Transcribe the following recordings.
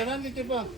Jalan gitu bang.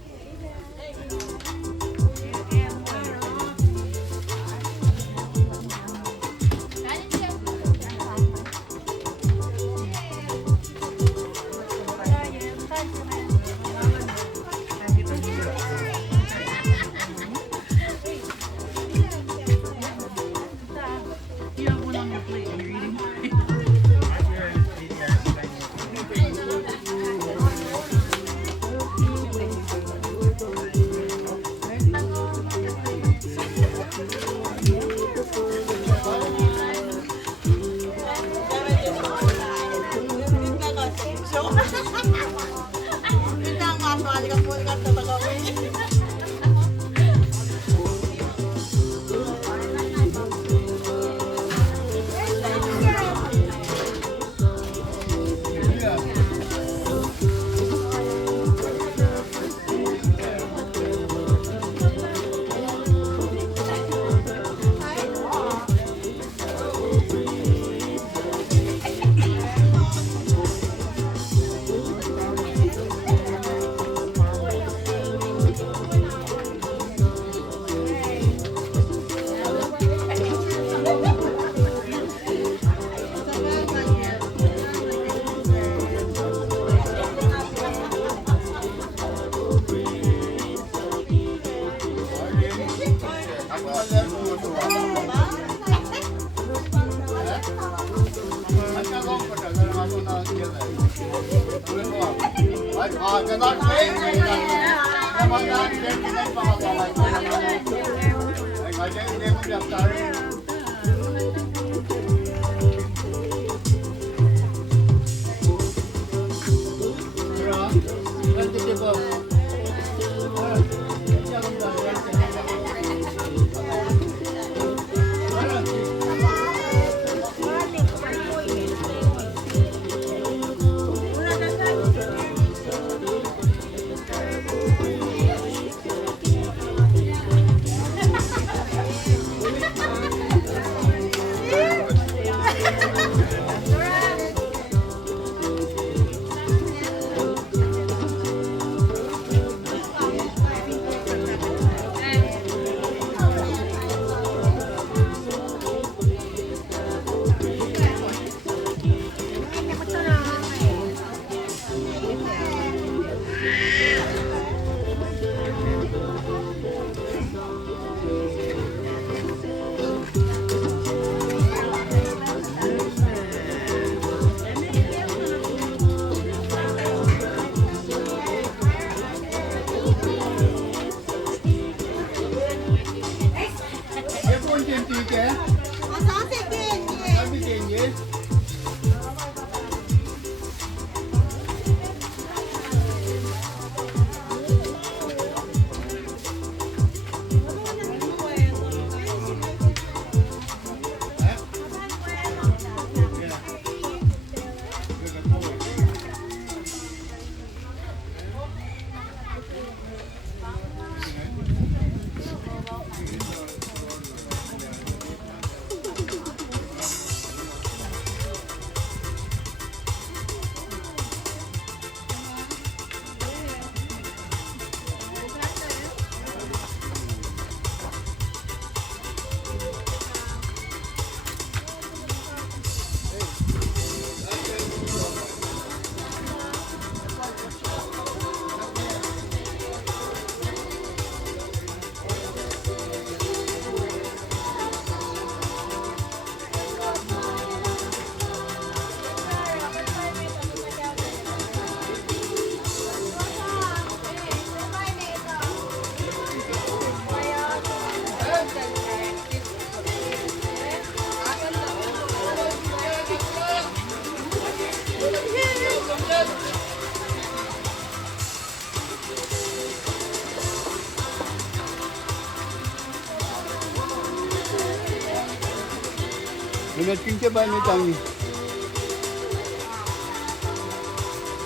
몇 층째 봐, 몇 장이.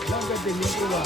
난 그때 민주가.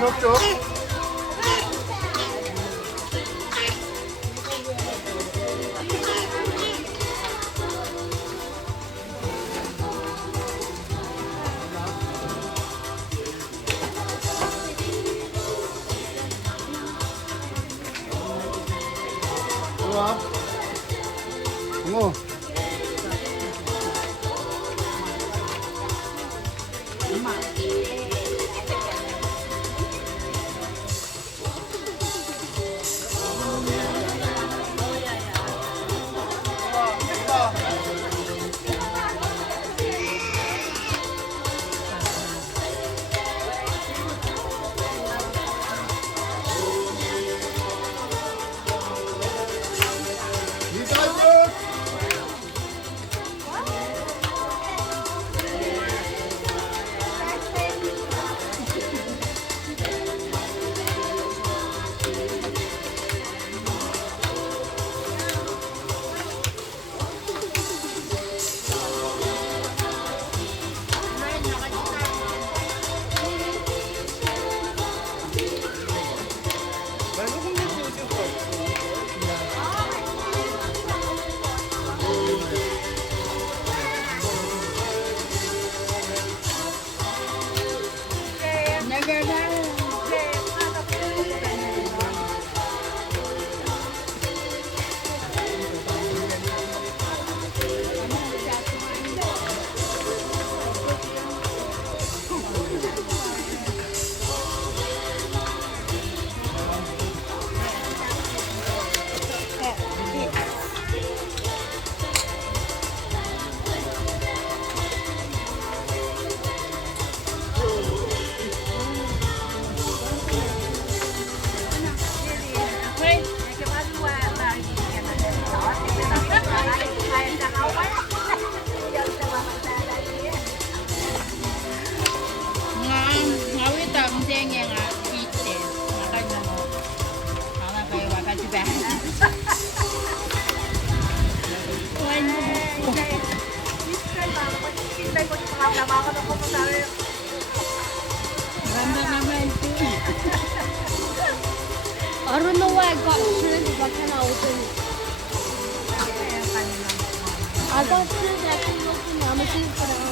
Hadi çok. Đúng không? I don't know why I got shrimp if I cannot open it. I got shrimp that I can open it. I'm going to see it for the house.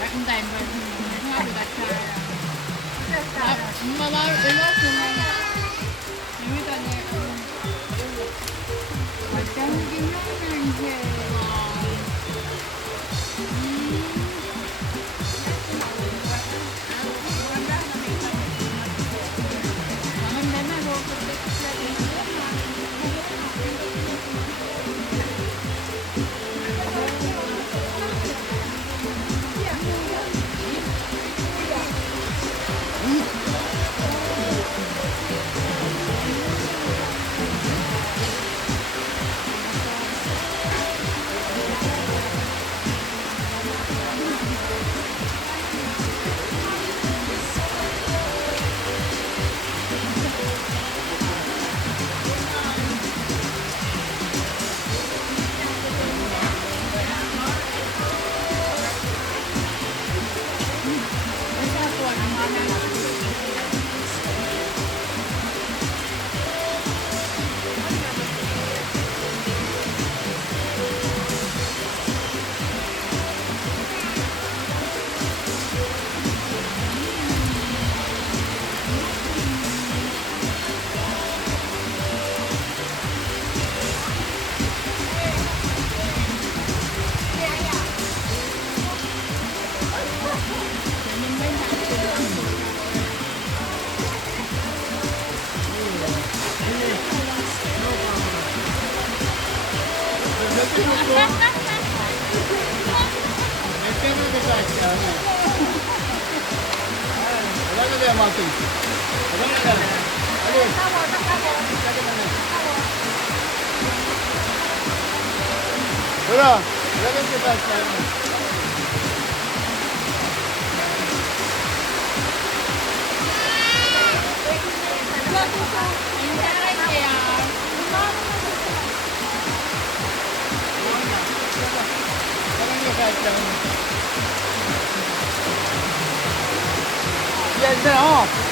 Anh đành và hoa bị đặt 엄마가 일렀으면 재미다네. 맛있긴 하네 이제. 나는 맨날 먹을 때 Bora, lagyan kita sa Yes, they're off.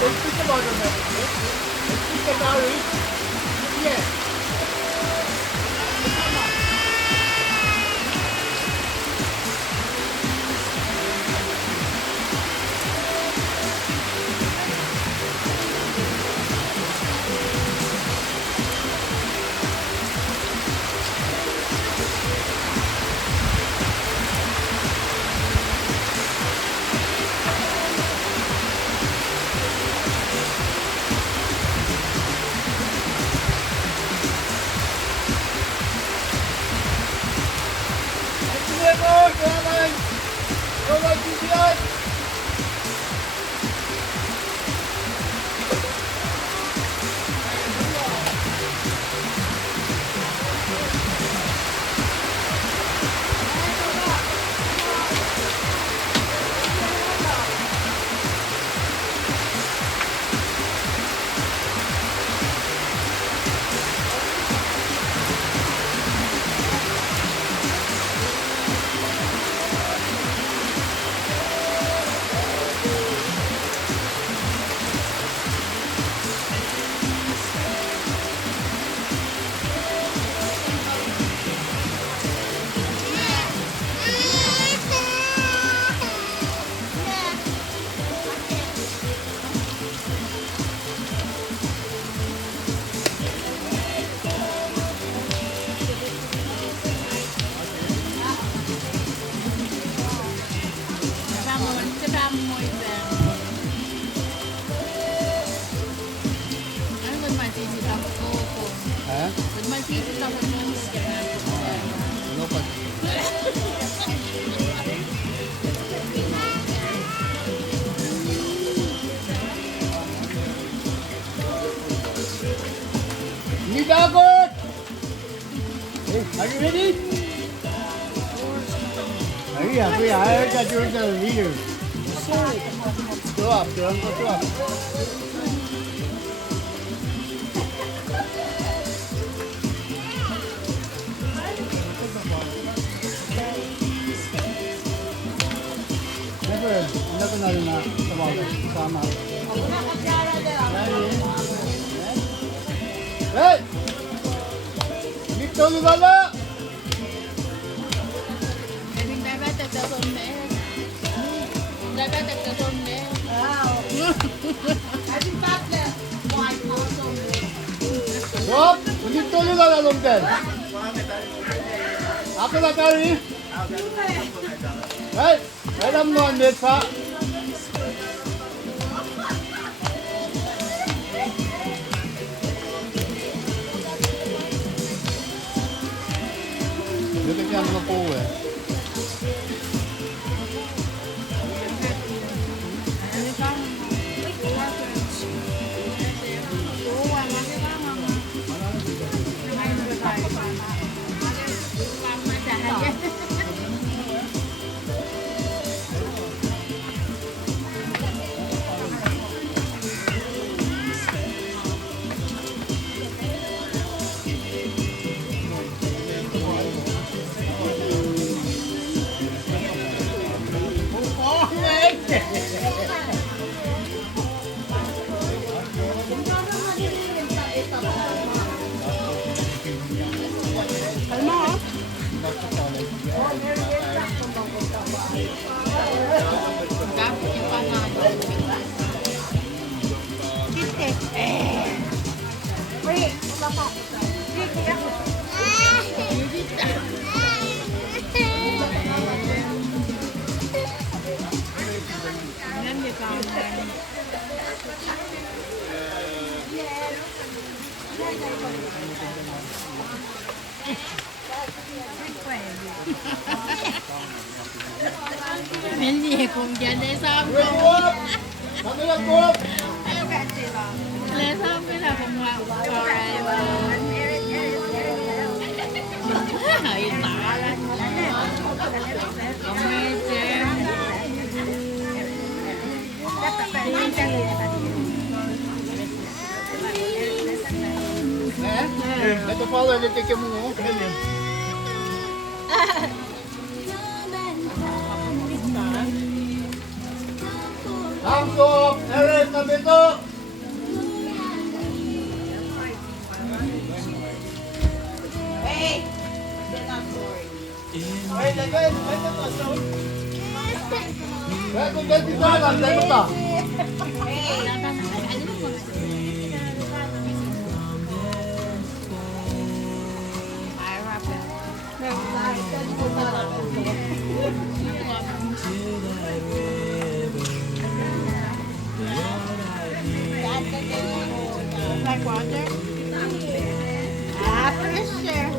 Speak about it. Speak about it. Yes. Hindi dagot! Hey, are you ready? Hurry up, hurry up. I heard that you were the leader. Go up, go up. Never, never na rin na tawagan. Kasama. Hey! Dito lumala! Stop! Dito lumala lomden. Ako na tari. Hey! Alam mo ang net pa. Dito kaya naman po eh. Hindi kung dyan ay sabi Wait, go up! Kami lang go up! Let's sabi na kung forever. Ay, taran. Ito pa ulit, itikip mo mo. Thumbs up! Eret na dito! Hey, lagay! Ito to, so... Ito, dito ka lang, dito ka! Like water? Ah, pressure.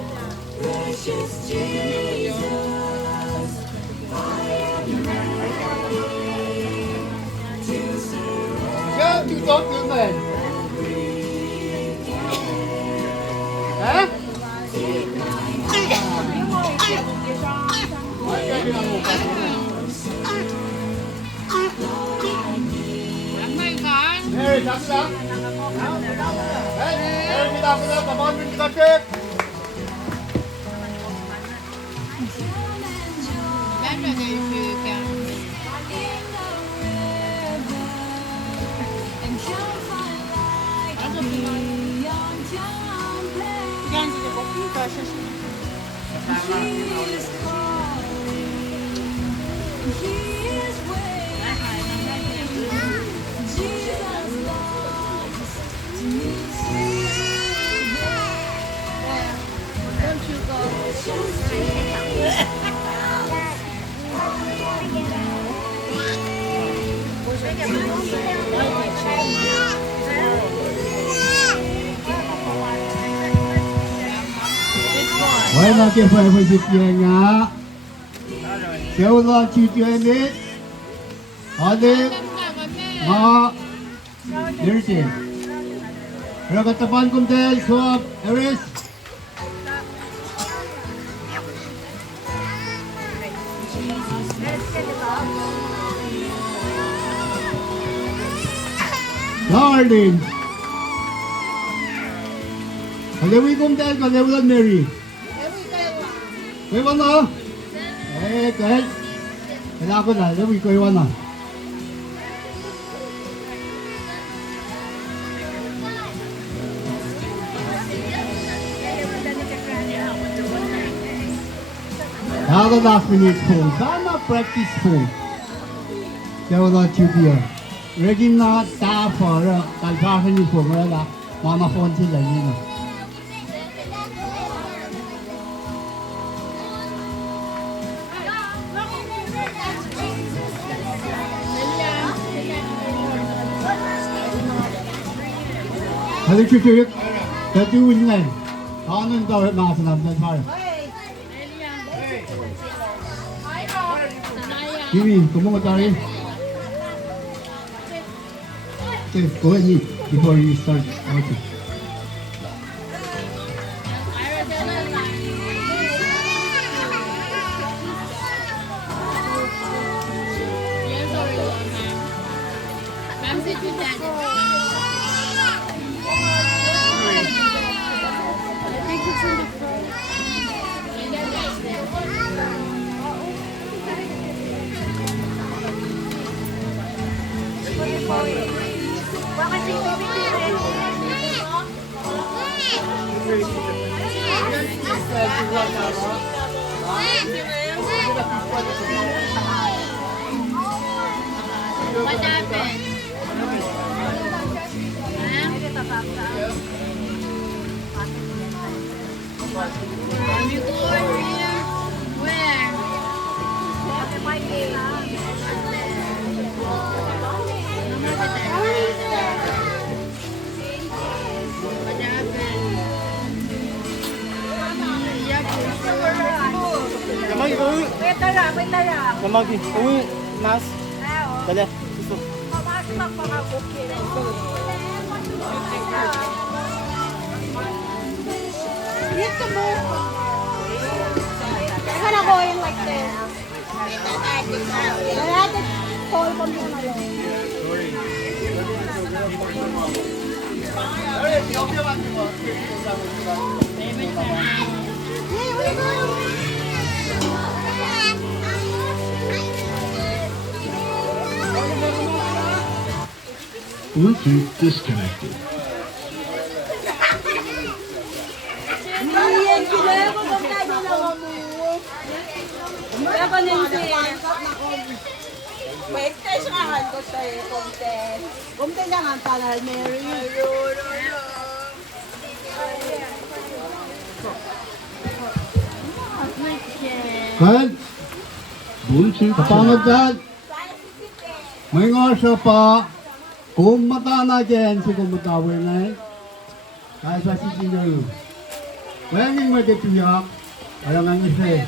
Yan, tutok yun man. Ha? Ay, kaya pinamuka. Oh my God. Hey, that's lang. Hey, kita ako na, tabangan kita check. Ganda na yung sugar. Yan, sige po. Cautious. Don't you go. Why not give away with nga? Seoul on Chichuenit. Audit. Ma. Nursing. Rồi cái tập ban cùng tên số Eris. Darling. Kalewi cùng tên kalewi là Mary. Quay vào nào. Ê, cái nào có này, kalewi quay vào nào. Now the last minute phone. Sana practice phone. There was a tutor. Regina ta for a calculating phone. Mama phone to the Hadi çocuk. Hadi uyuyun. Anın da nasıl anlatayım. Kimi, kamu mau cari? Okay, go ahead before you start. Okay. What happened? You go over here? Where? What happened? Namang ui. Namang ui. Nas. Dali. Gusto. You have to move. I'm gonna go in like this. I had to hold from him alone. Hey, where you going? Bluetooth disconnected. Good. Bluetooth Kapangod connected. dyan. May ngorso pa. Kung mata na dyan, si kumutawin na eh. Kaya sa sisino. When mo dito yak, alam nga isa eh.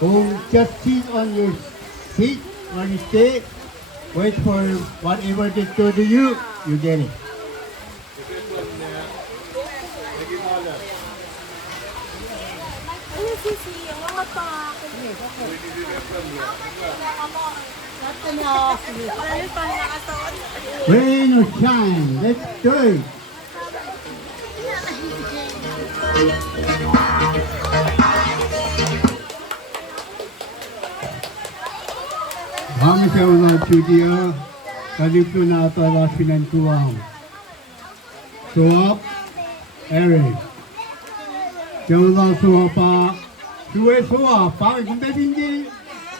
Kung just sit on your seat, or you stay, wait for whatever they do to you, you get it. Rain or shine, let's do it. Kami sa unang studio, kalipto na ito ang pinantuwang. Suwap, Eric. Sa unang suwap pa, suwap pa, kung dahil hindi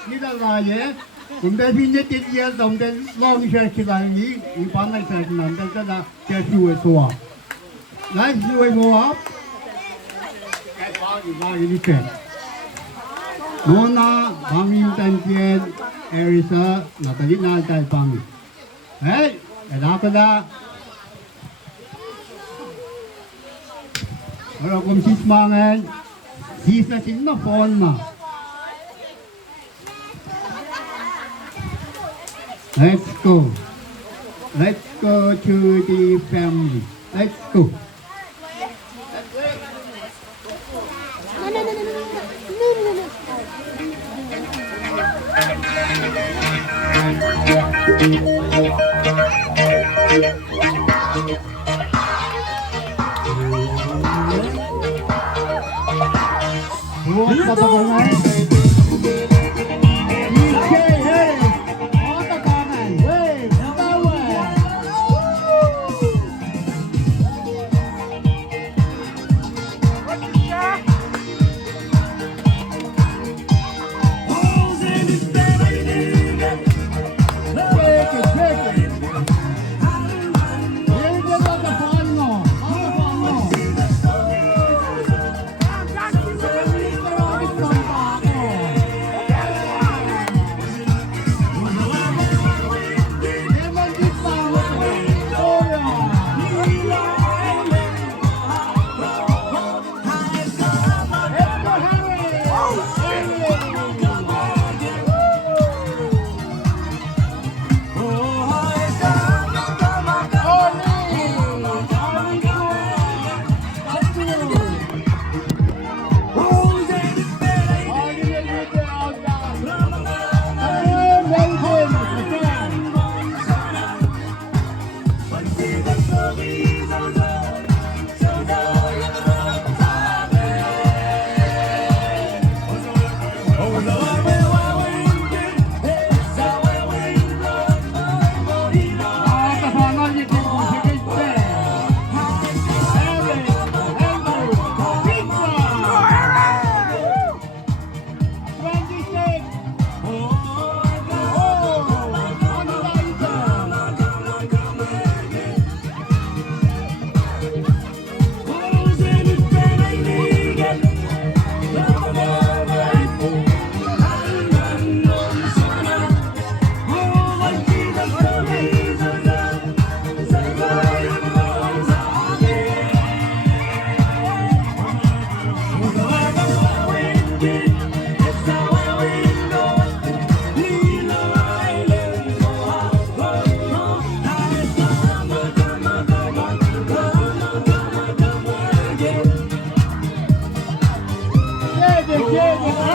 nilalaya, kung dahil hindi titiyan, kung dahil long siya sila ni, ipanay sa akin, dahil ka na siya suwap. Dahil suwap, kaya pagi dito. Mona, pangin tantiyan, Erisa, natalit na tayo pangin. Hey, kaya ka na. Pero kung sismangan, sisa na phone mo. Let's go. Let's go to the family. Let's go. Buat patagangan. Okay, hey. Patagangan. Wave, power.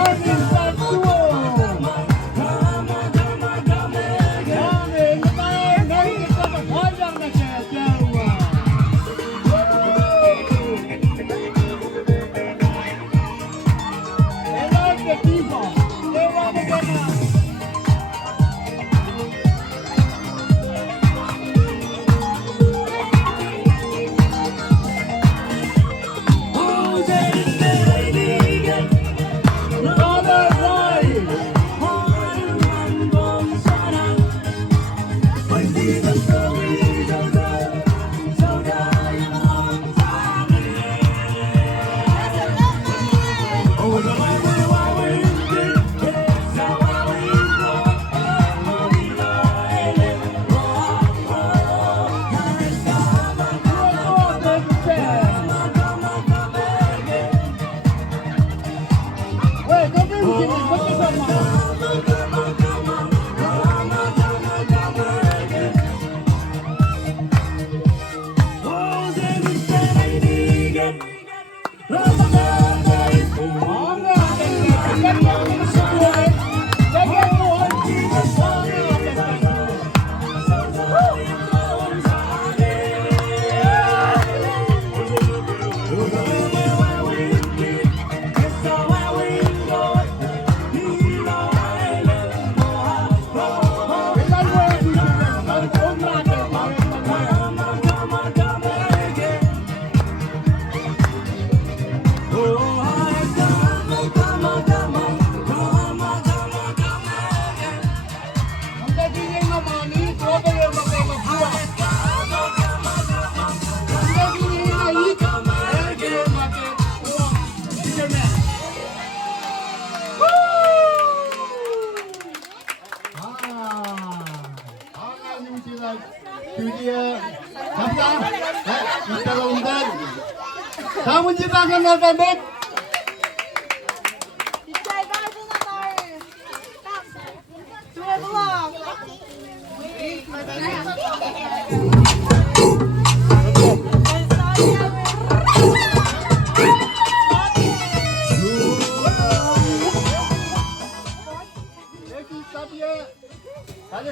다음은 지방에 나가면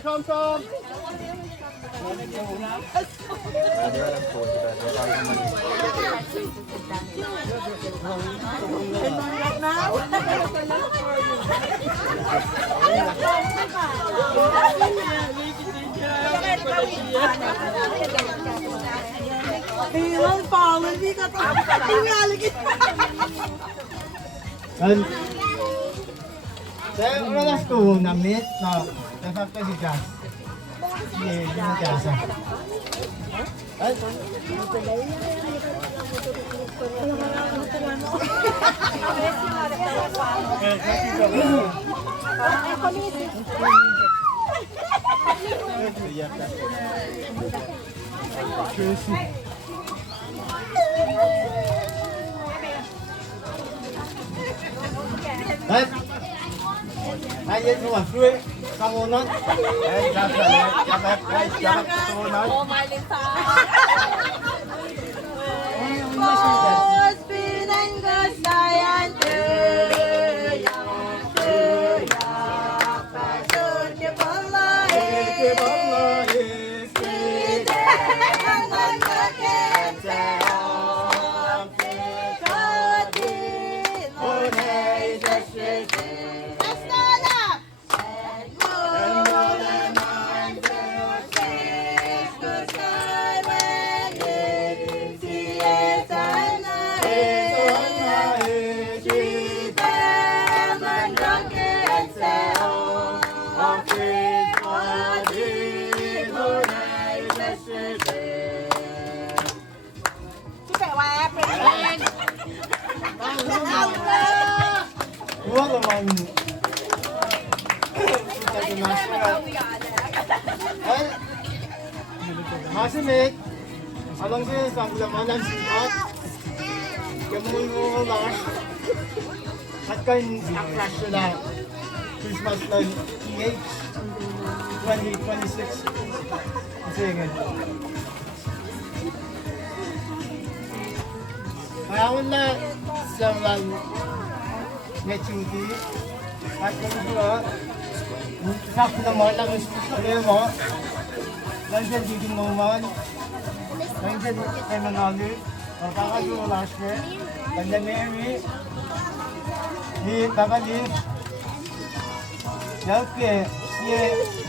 Come come. Bilang pa, hindi ka pa. Ingaligit pa. And saya oras ko na meet na nasakta si Jazz. Hindi mo Jazz. Ay, Đấy. Hai bên không à, xuôi, sang ngôn nói. Đấy, ra đây, ra đây, ra đây, ngôn nói. Huwag naman. Ay, masimik. Alang siya sa laman ng sikat. Kamuhin mo lang. At kayo akrash sila. Christmas lang. EH 2026. Sige. Kaya ko na sa lang ngechuti at kung sila sakto na mga lang sabi mo nandiyan dito naman nandiyan ay manali o kakasulo last year nandiyan Mary di babali yauke siya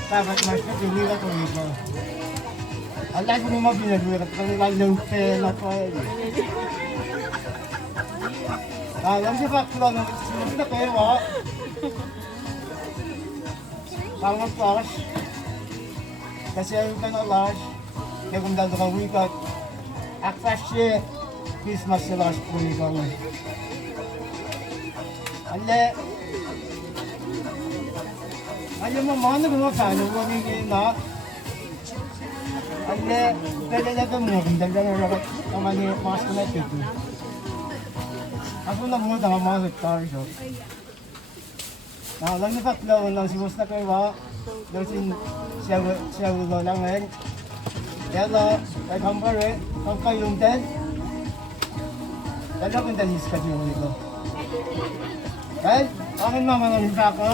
dapat masya pinila ko ito alay ko naman pinagwira kasi lang yung pela ko 연습 앞으로는 진짜 배워. 방금 플러스. Kasi ayun ka na lash. Kaya kung dado ka wikat. Akfashe. Christmas sa lash po ikaw. Ale. Alam mo, ano ba paano ko naging na? Ale. Pwede na ito mo. Kung dalaga na rakat. Kamani, mas kumatit. Ako na muna mga hektar lang na patlaw lang si Musta kayo ba? Doon siya ulo lang eh. Kaya na, kaya kampare, kung kayong din. Kaya kung danis ka din ito. Kaya, aking mama ng isa ko,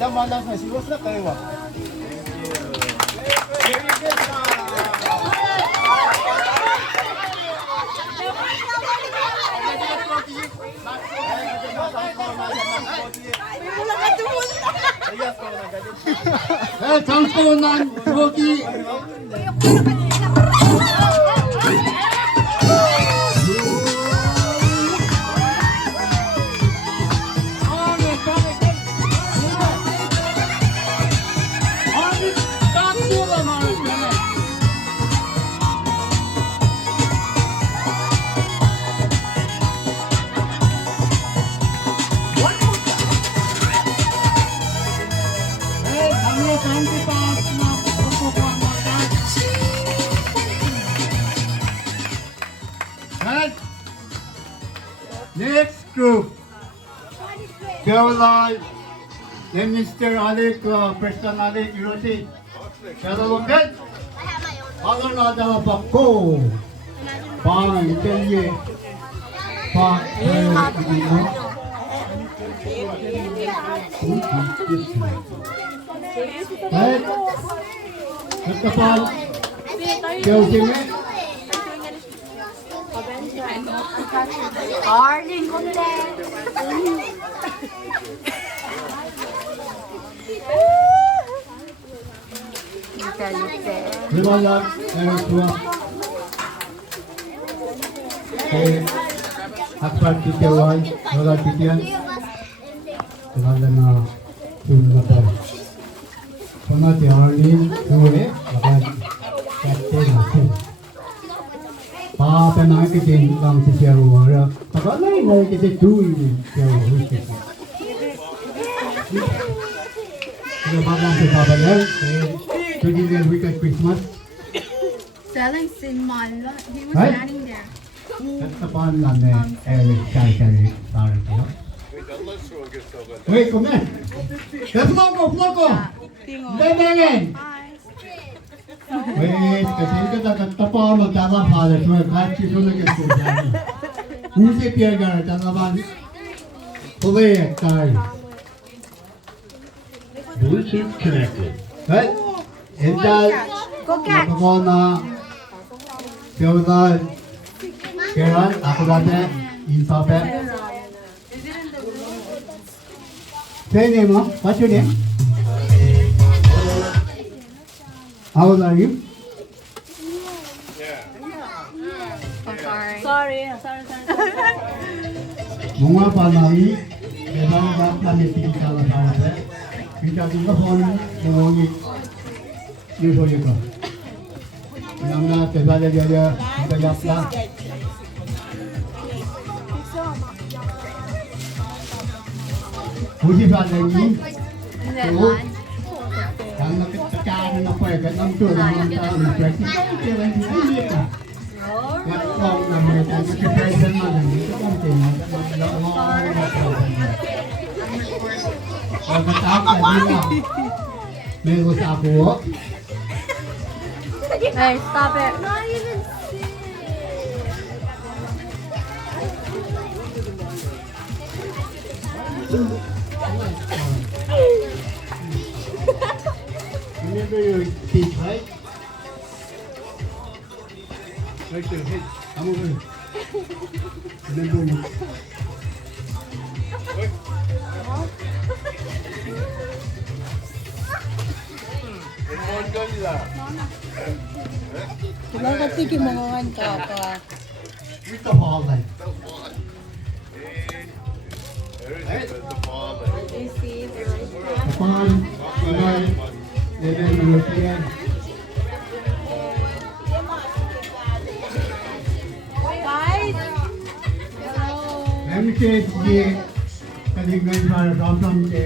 lamalas na si Musta kayo ba? 장소난 여기 Next group, Caroline, then Mr. Alec, Preston Alec, Rosie. Pero lumit, ano na daw pa ko? Pang Italy, pang Right? Nagkapal. Kaya usingin. Darling, konti. Liwanag. Meron tuwa. Okay. Akpal titiyawan. Wala titiyan. Wala na sunatan. Pamati Arlene, Sou E&H Guam. Papa na kitin lang si Siya Wara. Pagkalay na kitin tuwi Siya Wara. Ano ba lang si Papa Lel? Today we got Christmas. Selling sinmala. He was Right? standing there. At tapan lang na Eric Kari Kari. Wait, come here. Let's Floko. Dagdagan. Wait, kasi ito tapan magtama father. So kahit susunod ka siya. Usi piyagar, tanaman. Pulay, Kari. Bluetooth connected. Right? Ental, Nakamona, Piyodal, Keran, ako dati, Insape. Say name, huh? What's your name? How old are you? Sorry. Mga panay, kaya dapat namin kala tayo. Kita juga phone mengongi di sini ko. Nangna tebala dia kita japla. Puji pada ni. Tu. Yang nak tekan nak apa kan nam tu nam tahu nak praktik jalan ni ka. Kat kau nak mereka kita present mana ni tu kan tengok Kalau kata dia, mengko aku. Hey, stop it. Remember your teeth, right? Right your head. Come over. Remember you. Bakit tikimongan ka pa? With the ball line. Upon tonight, then European. Guys. Let me say the kaligay para from the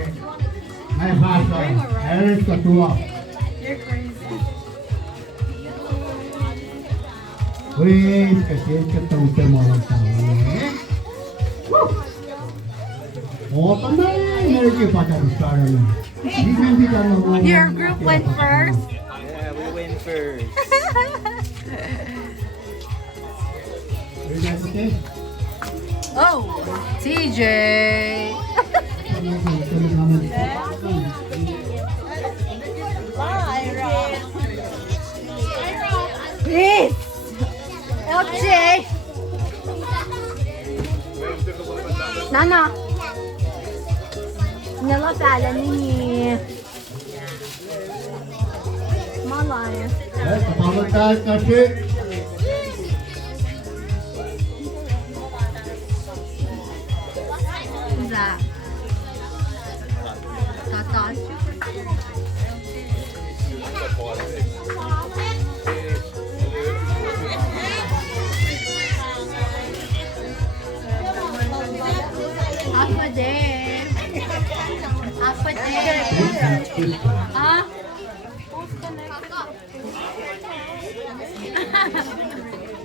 my father, Eric Katua. You're crazy. Wait, kasi katong sa mga tao. Oh, panay! Meron kayo pa tayo sa akin. Hindi ka na Your group went first. Yeah, we win first. Oh, TJ. Please. LJ. Nana. Nalapala ni. Malay. Kapag tayo kasi, Who's that? Tatas. Apa deh? Apa deh? Ah?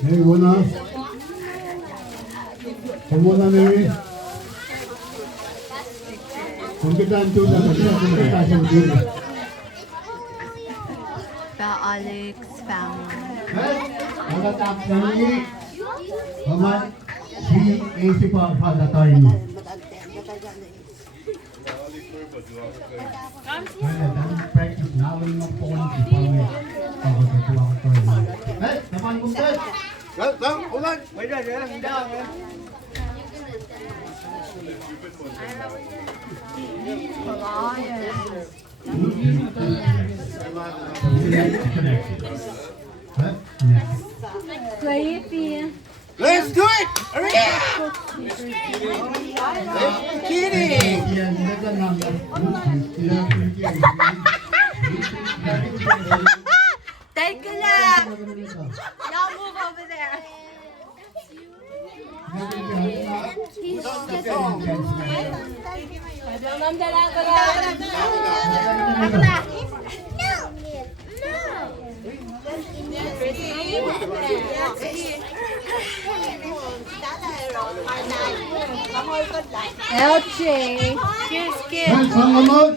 hey, wala. Wala Mary. Kung kita ang tulad na siya, kung kita siyang tulad. The Alex family. Hey, wala tak sani. Haman, si AC pa pada tayo mo. Kaya dapat practice na ako ng phone si Pami. Pagkatuwa ko ito. Eh, naman kong tayo. Ulan! May dyan, yan. Hindi ako. Creepy. Let's do it! Hurry up! Kidding! Yan, dagan namin. Take a look. Y'all move over there. LJ. Kiss, kiss. Hey, salamat!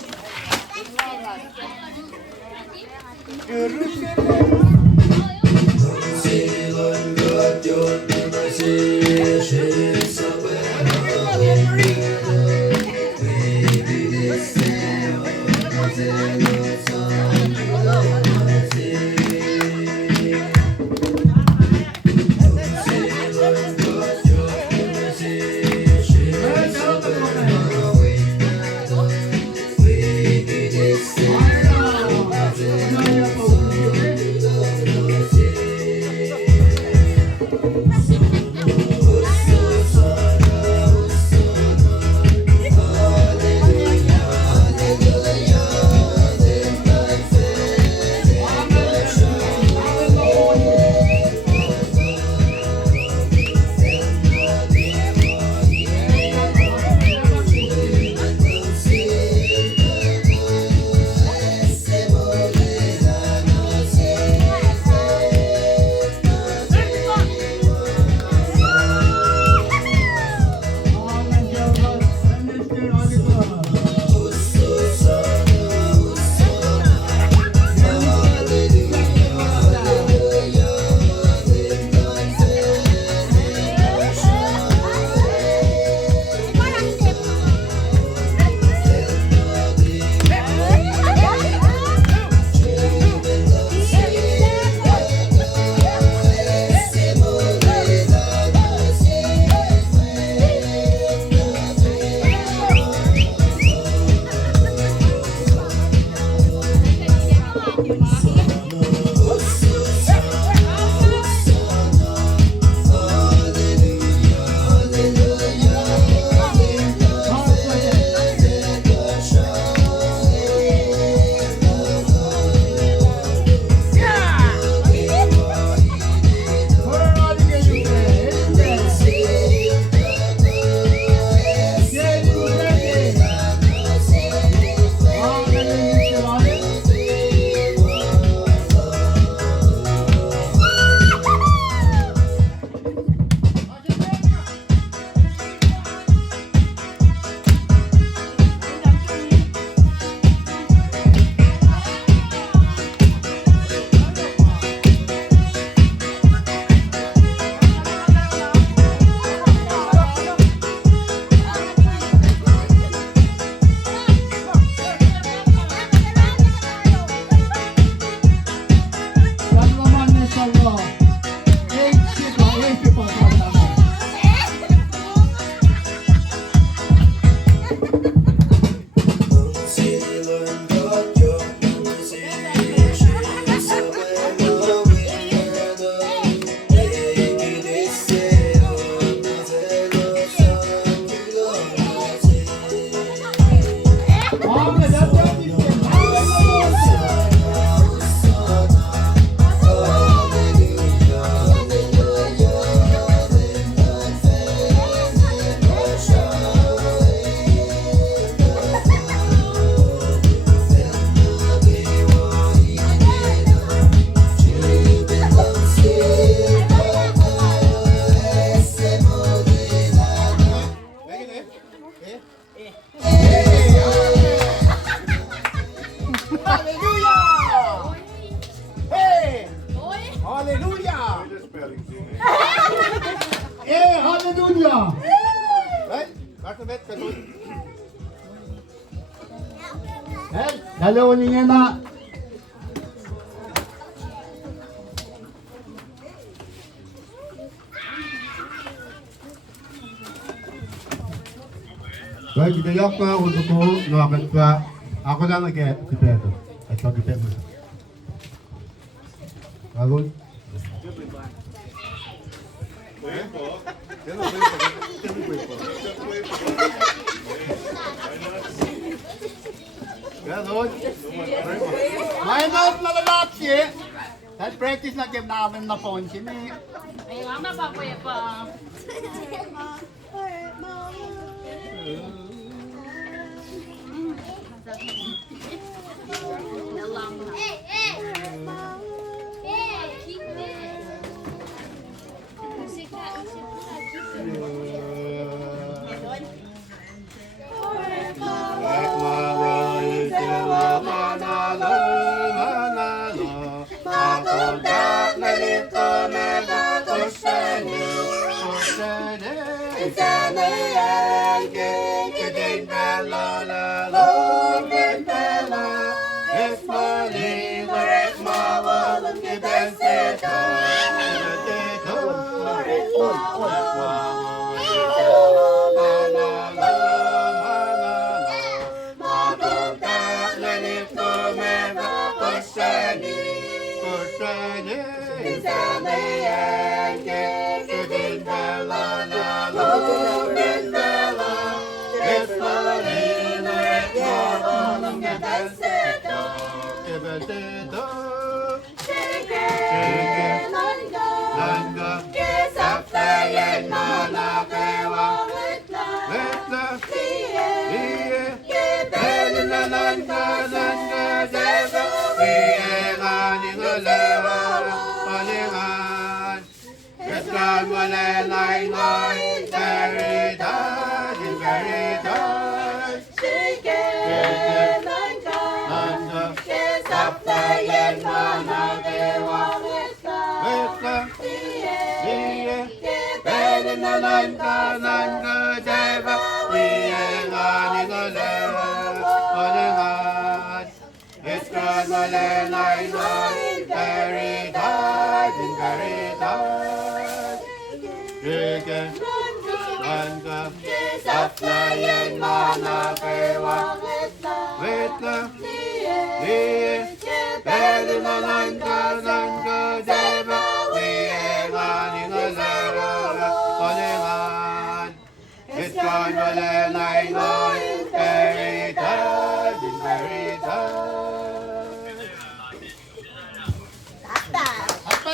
Hello, Nina. Baik, kita yok pa untuk ko nakat pa. Ako lang nag-kipeto. At pag-kipeto mo. Agad. Ganon. Minus na lalat siya. At practice na kim namin na phone siya. Ay, mama pa kuya pa.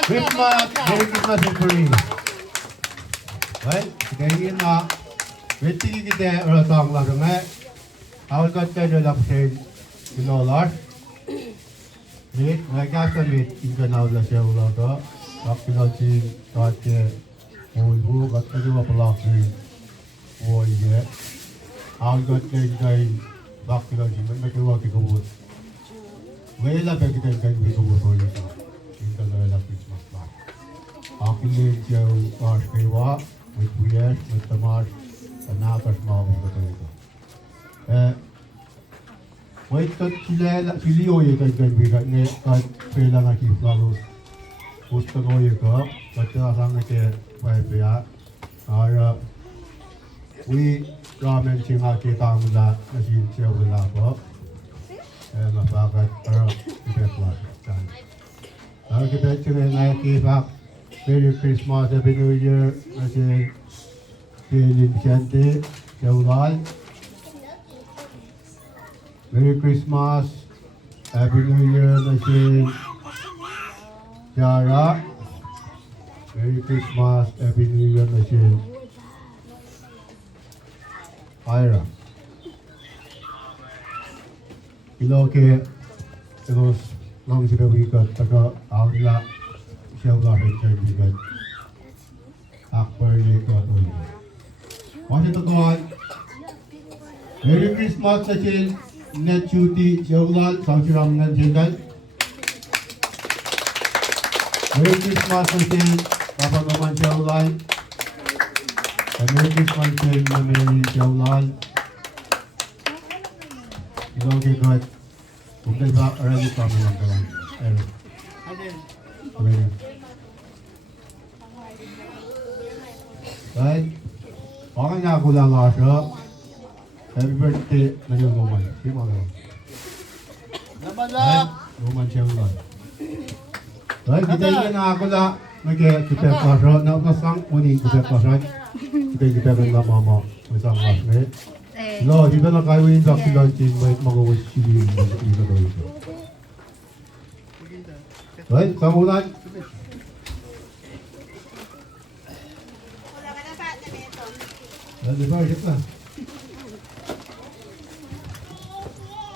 Christmas, Merry Christmas everybody. Well, today in wetti kita orang tang lah dengan awal kata dalam sen dinolar. Ni mereka kan tinggal naud lah saya ulang tu. Waktu nanti kata ibu kata juga pelak ni, dia. Awal kata kita waktu nanti mereka waktu kubur. Wala pa kita kan kubur boleh tak? Kita dah Christmas lah. Aku ni jauh kewa, with Tamar, dan nakas mau betul itu. Wait kat sili oye kan bigat ni kat pela nak iflalu. Ustaz oye ka, baca sang ke baik ya. Ara, we ramen singa kita mula nasi jauh lah. Mapakat para kita kelas. Kalau kita cuma naik kibak, Merry Christmas, Happy New Year, masih pilih cantik, jauh. Merry Christmas, Happy New Year, masih Jara. Merry Christmas, Happy New Year, masih Ira. Ilo ke terus long sudah bikat taka awla siapa yang bikat apa ini kau tahu? Masih tu kawan. Merry Christmas sachin net cuti jauhlal samsiram dengan jengal. Merry Christmas sachin dapat teman jauhlal. Merry Christmas sachin Merry jauhlal. Ilo ke kau Okay, ba? Ready pa mo lang pala. Eric. Okay. Right? Okay na ako lang ako. Happy birthday na yung Roman. Di ba lang? Right? Roman siya lang. Right? Kita na ako lang. Kita pasok. Napasang uning kita pasok. Kita na mama. Masang classmate. No, di ba na kayo yung documentin may mag-uwas sili yung mga ito. Right? Sa ulan. Di ba? Kita.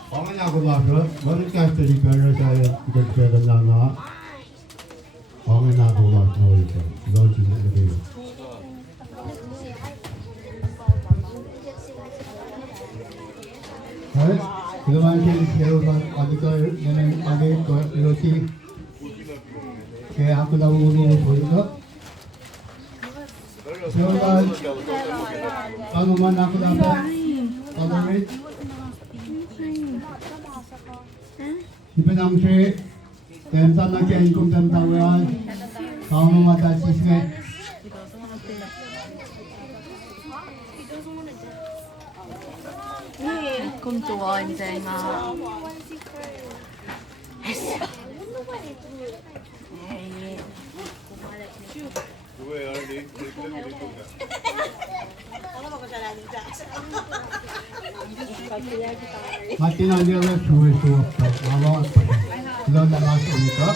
Okay na ako lang. Bakit ka sa repair saya kita lang na. Okay na ako lang. Launching na kayo. Right? Kailangan kayo अधिकार यानी आगे रोटी के आपको लोगों को बोलूँगा kailangan ano man ako dapat tolerate ipinang siya tensa na kaya yung tenta wayan kamu mata sisme Kung tuwan sa nga. mati na niya lang suwe mama ilan na lang sa ito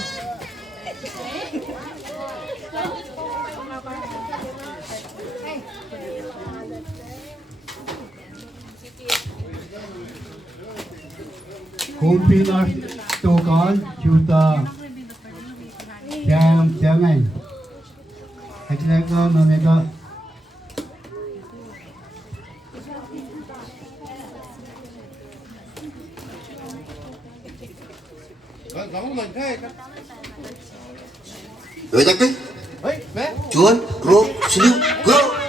kung pinastokan juta Chairman Executive Manager Rồi chắc đấy. Chuan, rô, siêu, go.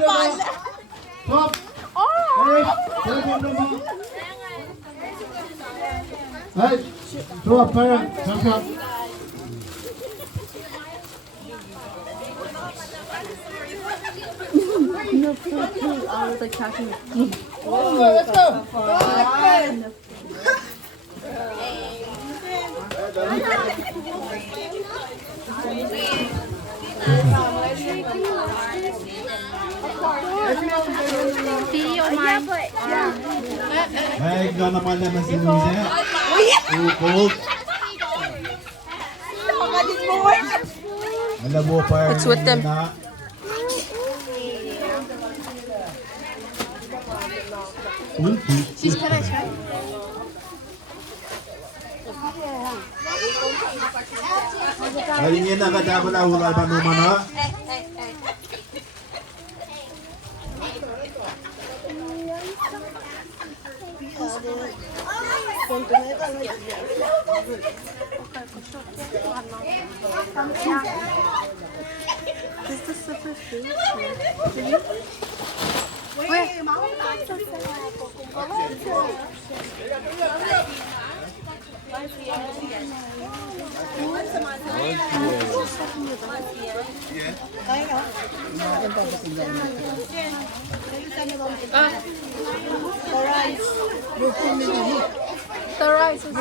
Stop! Eric, telephone number. Hey, stop, parent, come up. No, please. I was like catching it. Let's go. Hey, ikaw naman naman si Luisa. Cold. Alam mo pa. It's with them. She's gonna try. Ayun yun, nakadabo na hulal pa naman ha. Is this super food? Where? The rice is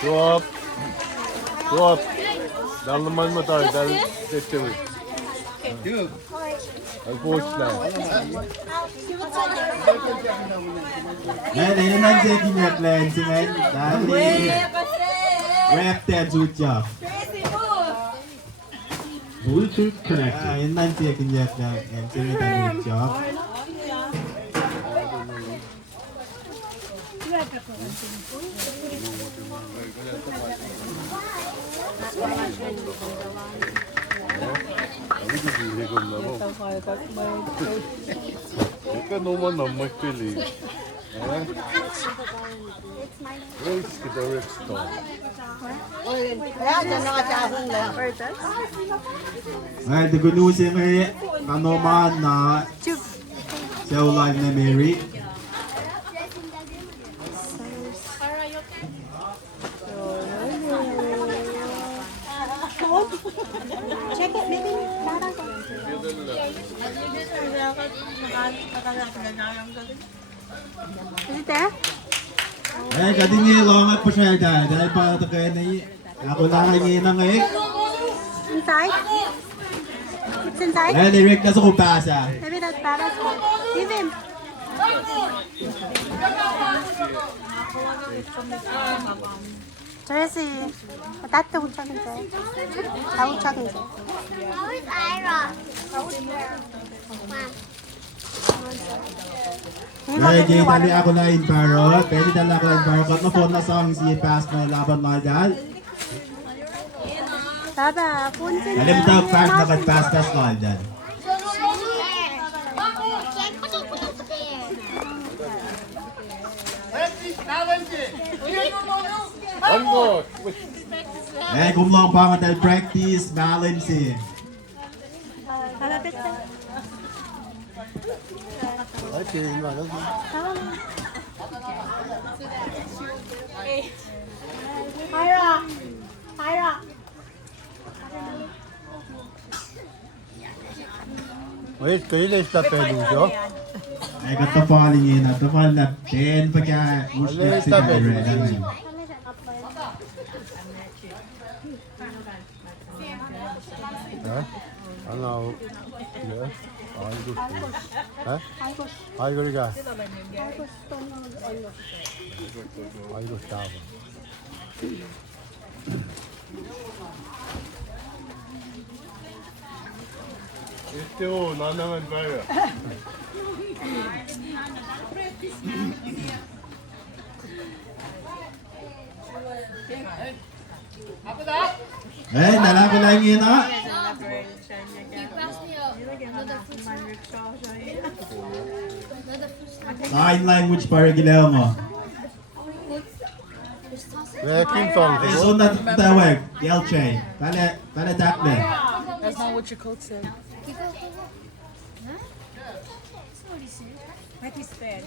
Drop. Drop. Dalman mı tabii? Dal getir. Ay boşlar. Ngayon, ayun naman siya kinaklan si men. Dali. Rap that sucha. Bluetooth connected. Ayun naman siya kinaklan. Ayun siya kinaklan. Ikaw naman ang magpili. Race kita Rickstone. Kaya dyan nakatahong lang. Ngayon, dugunusin may kanoman na siya ulag na Mary. check it, maybe. Is it there? Eh, kading nilongat pa siya dahil. Dahil pa ito kaya na ako lang ngayon ng eh. Inside? It's inside? Eh, direct na sa kupasa. Maybe that's badass one. Give him. Tracy, that's the woodchuck inside. That woodchuck inside. How is Ira? Eh, di dali ako na in parrot. Pwede dali ako na in parrot. Kat na phone na song si pass na laban na dahil. Baba, phone in Dali mo tawag pass na kat pass na dahil. One more. Eh, kumulong pa nga dahil practice, balance eh. Malapit na. Ira! Ira! Wait, kayo na isla peluso? Eh, katapaling yun. Natapal na 10 pagka uslip si Kyrie. Ha? Ano? Yes? Aygo. Ha? Aygo ka. Aygo tama. Este o nanangan kaya. Eh, nalako lang yun ha. Sign language para gilaw mo. Ve kim song? Eh, so na tawag. Yelche. Tala takle. That's not what your coat said. Might be sped.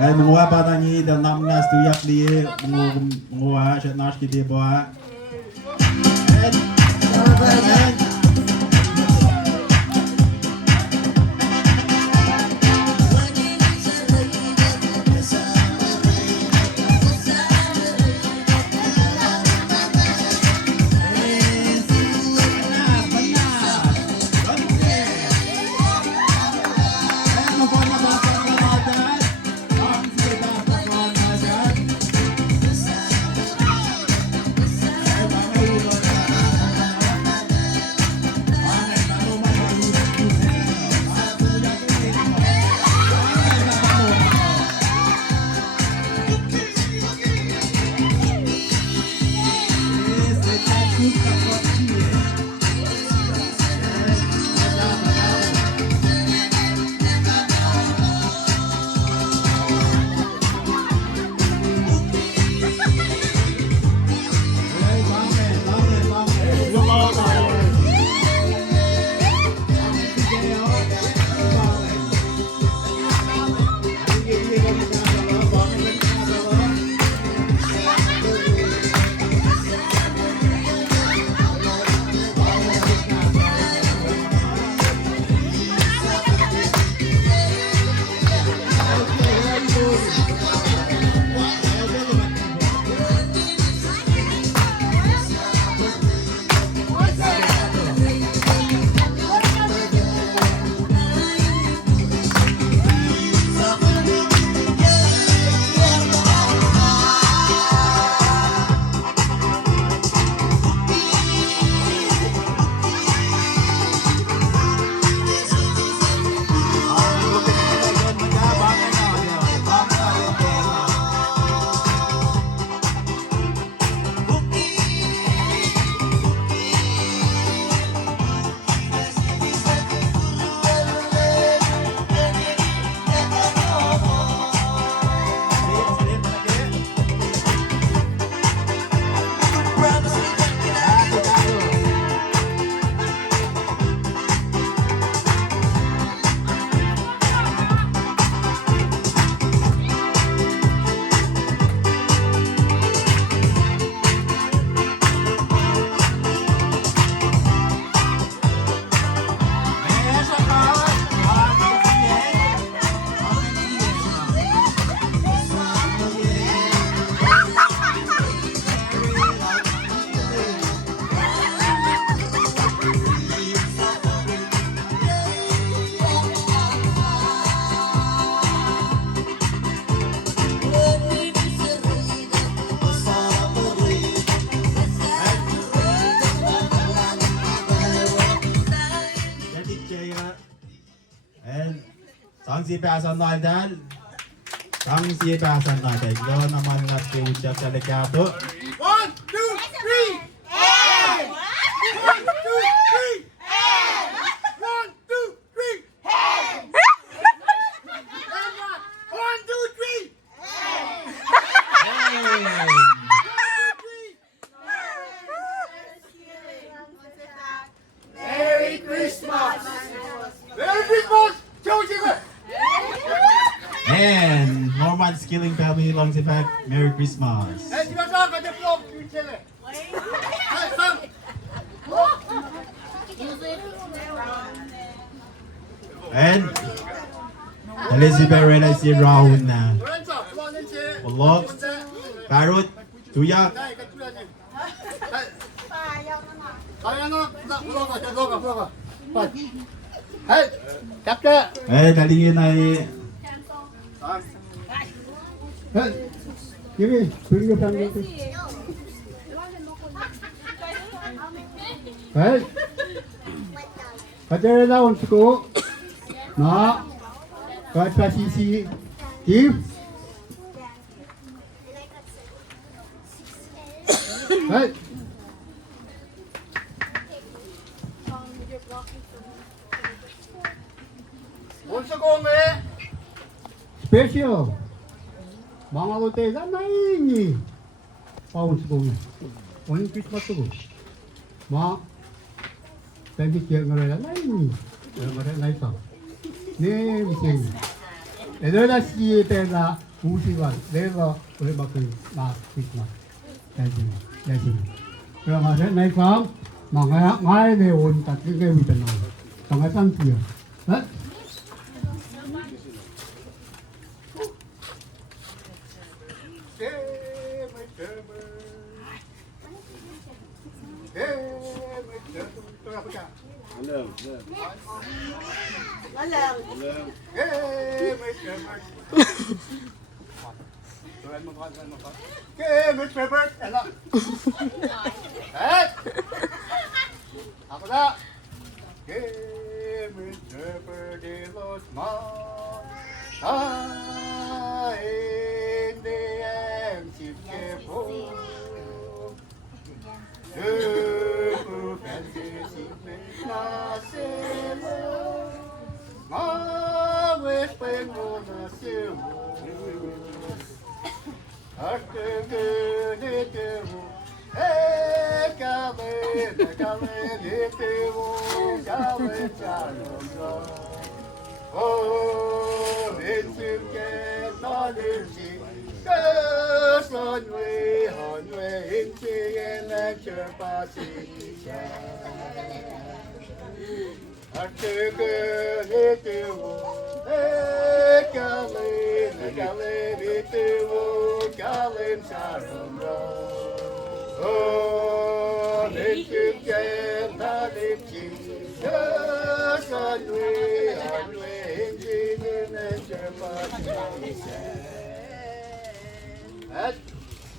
And mga bata ni dal namnas tuyak di mga siya nash kiti boa. And Sangsi pasan naidal, sangsi pasan naidal. Yo naman natin ucap sa lekado. 1, 2, 3. 1, 2, 3. 1, 2, 3. 1, 2, 3. Merry Christmas! Merry Christmas! And Norman Skilling family longs back. Merry Christmas. Eh, silakan ke vlog cewek. Hai, Sam. And Elizabeth Reda si round na. Ranca, keluar nanti. Ulok, Parut, Tuyak. Hai, kat keluar ni. Hai. Kalian nak vlog. Hai, captain. Eh, dalingin ay Hey, Jimmy, bring your family. Hey, Pacara lawan suku. Nak, kata sisi, Steve. Hey. Unsa ko me? Special. Mga lote na naingi. Paun suku. 오늘 크리스마스고 마 밴드 기억을 해야 나이니 얼마나 나이다 네 미생 애들아 시에 때나 무시간 내가 얼마큼 나 크리스마스 야지 야지 그러면 나이가 망아 마에 온 같은 게 있잖아 정말 상기야 어? Ako na. de los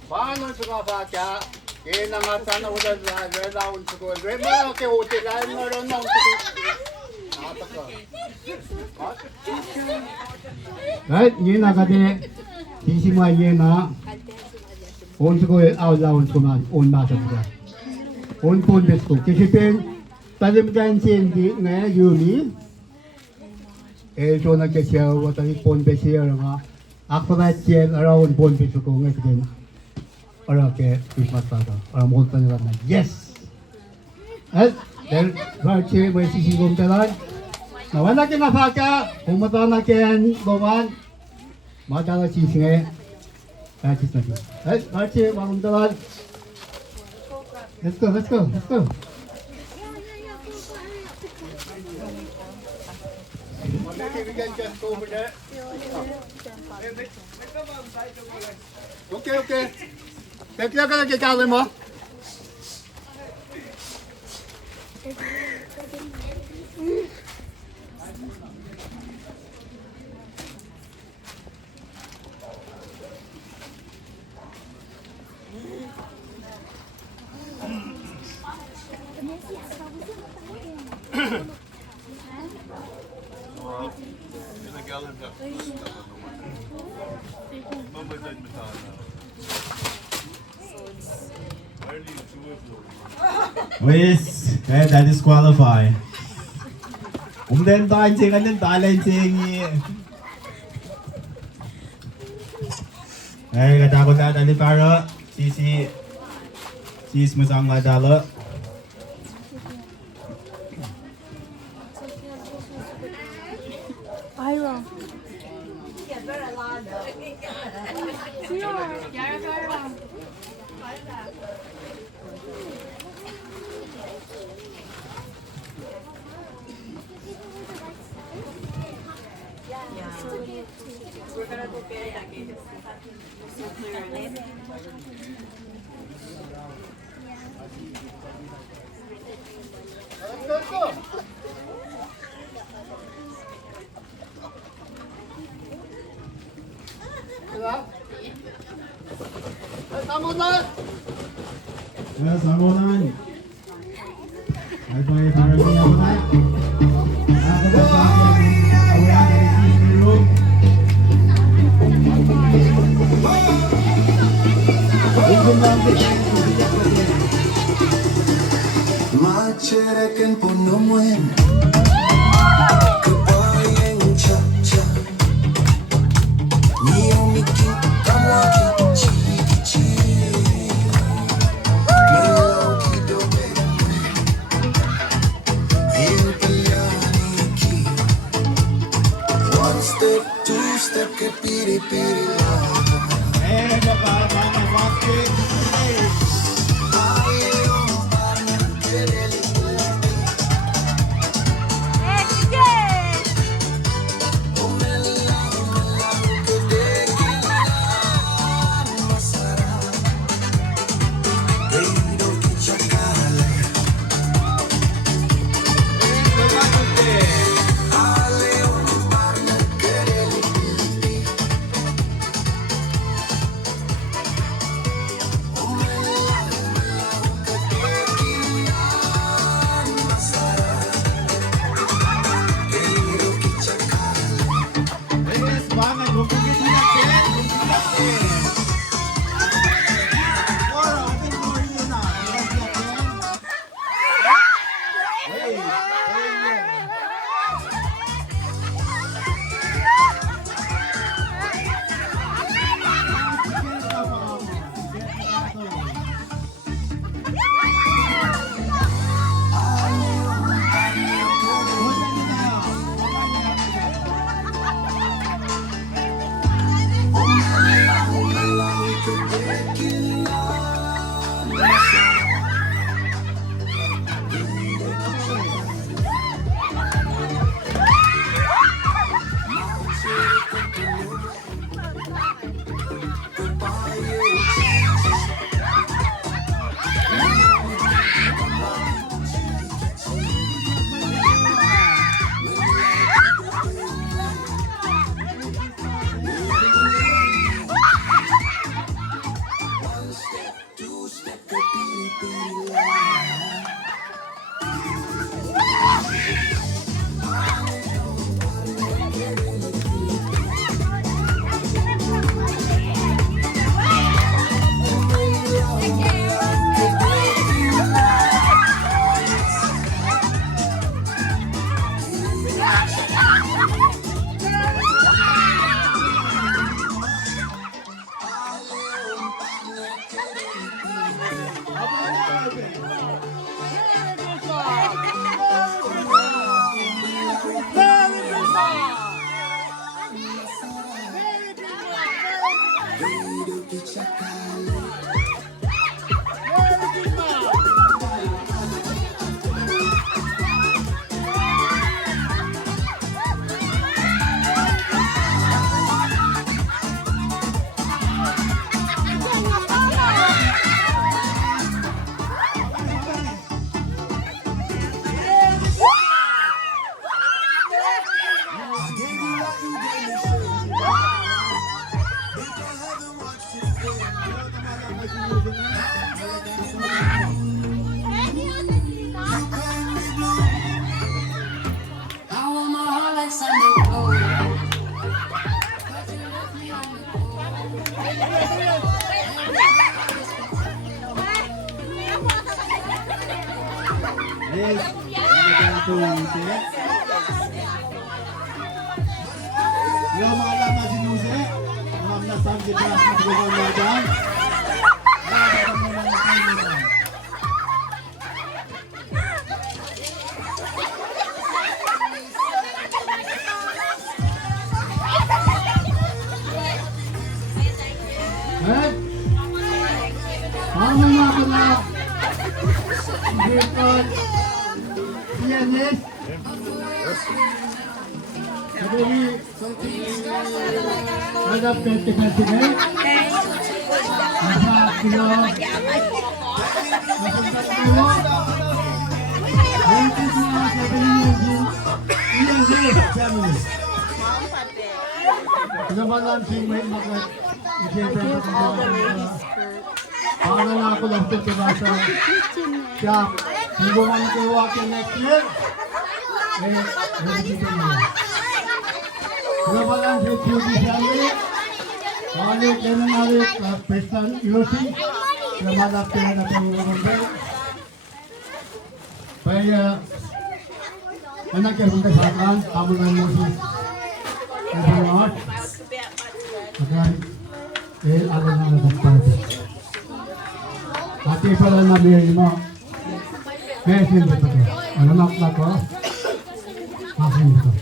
Paano suka baca? Kena mata na udah daun suka. Remah ke hotel lain orang nong suka. Apa kau? Right, ये ना कदे किसी में ये ना उनको आउला उनको ना उन बात करता उन पोन बेचो किसी पे तभी मैं जान चेंजी मैं यूनी जो ना के चिया वो तभी पोन बेची है ना आपको ना चेंज अराउंड पोन बेचो को मैं किधर और आके क्रिसमस पाता और मोल तने वाला yes then बाकी मैं किसी को मिला na wala kang mafaka, pumunta na kayan bawan, madala sisingay, kahit na siya. Ay, Archie, maramdaman. Let's go, let's go, let's go. Okay, okay. Tekla ka na kikali mo? Wis, kaya that disqualify. Den dancing and then balancing. Ay, katakot na tali para sis masang madalo. Ira. Samunan! Well, samunan. Ay, para sa yaman. Ako ba sa akin? Awala ka rin si Siro. Macerakan pun nemuin kebayang caca Niyo mikin kamu kici-kici step, two step, que piri piri la. Eh, baka mga bakit? Yung mga lama si Nuse, mga nasang di ba sa gawin mo dyan? Eh? Paano nga ako na Gipon pianist? Sabi ada festival sini. Masa kilo. Masa kilo. Nanti semua sabi niyo iyan din family. Nabalan si may mga isipin ko para na ako lang ito sa shop. Hindi man ko walking next year. Nabalan si Tuti family. Kali kailan nalit Pestan Yosi. Namalap sila na pang-urumbe. Kaya anak yang kita sakan, kamu dan Yosi. Selamat. Akan ada nama depan. Hati pada nabi ini mesin betul. Anak nak ko, masih betul.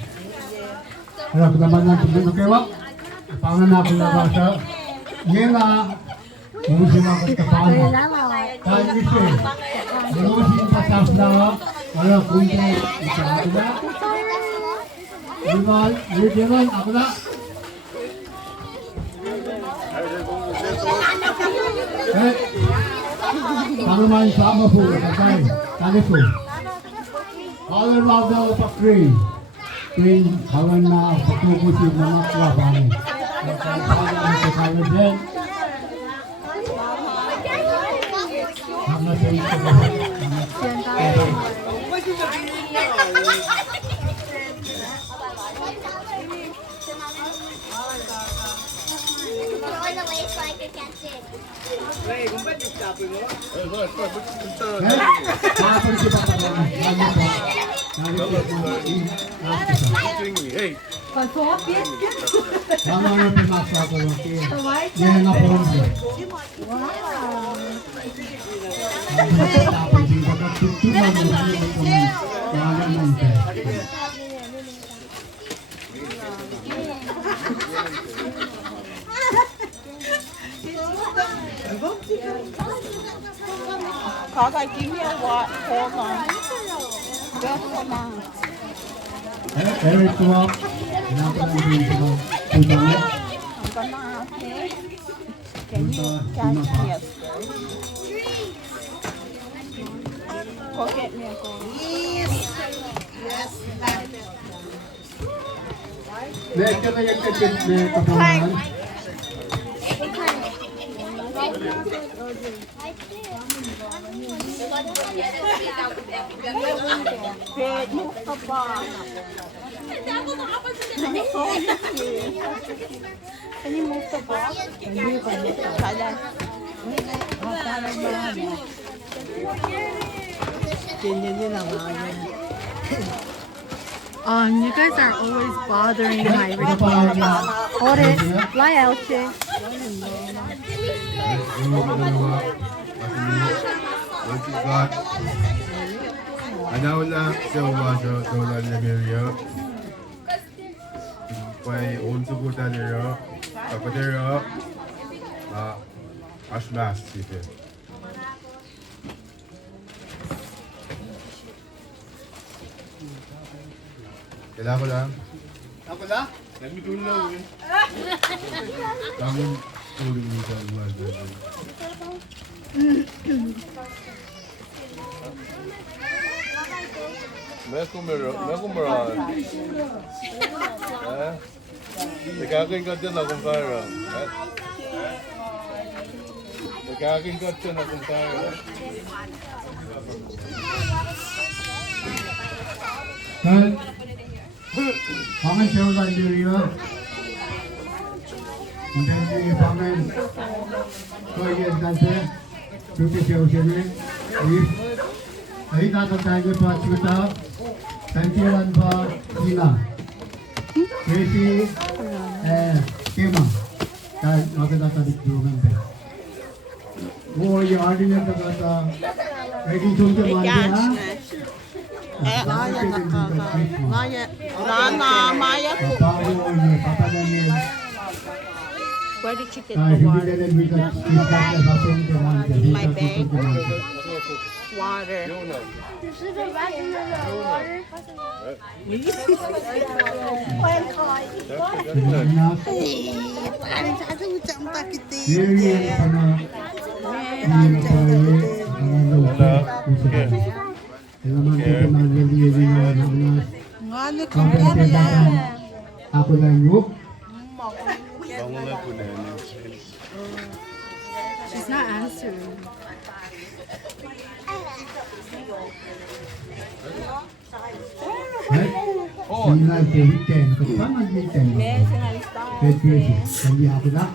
Harap naman ng tubig na kewa. Pangan na ako na basa. Yan na. Musin ako sa pangan. Tayo ito eh. Musin pa sa na. Wala kunti. Isa ako na. Diba? Diba? Ako na. Eh. Pangaman sama po. Tatay. Tali po. All around the factory. Tuwing kawan na patubusin na makwa kami. Pagkakaan sa kawan din. Hanggang sa ito ba? Throw it away so I can catch it. Kapag si Papa naman. Lalo po. Lalo po. Hey, Tama na pinasa ko. Yan na po. Tapos dito ka tutunan mo. Yan naman po. Eric ko up. Kenapa din sa punta mo? Medyo na yung kagit na kapangalan. Can you move the box? You guys are always bothering my recording. Oris, fly out there. Ano na sa umaso, dolan na beriyo. Pwede onsuko taniro, kapatero, ashmas siya. Kailangan ko lang. Ako na? Nagmitulaw eh. Tangon tuloy mo sa umaso. May kumaraan. Nagkakingat yan akong kara. Nagkakingat yan akong kara. Kan, pangan siya ulan diriyo. Hindi siya pangan. Kaya dante, suki siya usini. Ay natatay pa chuta. Tantiran pa sila. Kasi kema. Kaya magkakatadik doon ba? वो ये ऑर्डिनल का था ready zone के मानते हैं Where did you get my bag? Water. Aku nanggup. She's not answering. Sila ke weekend, kasama weekend. Festive, kaya ako na.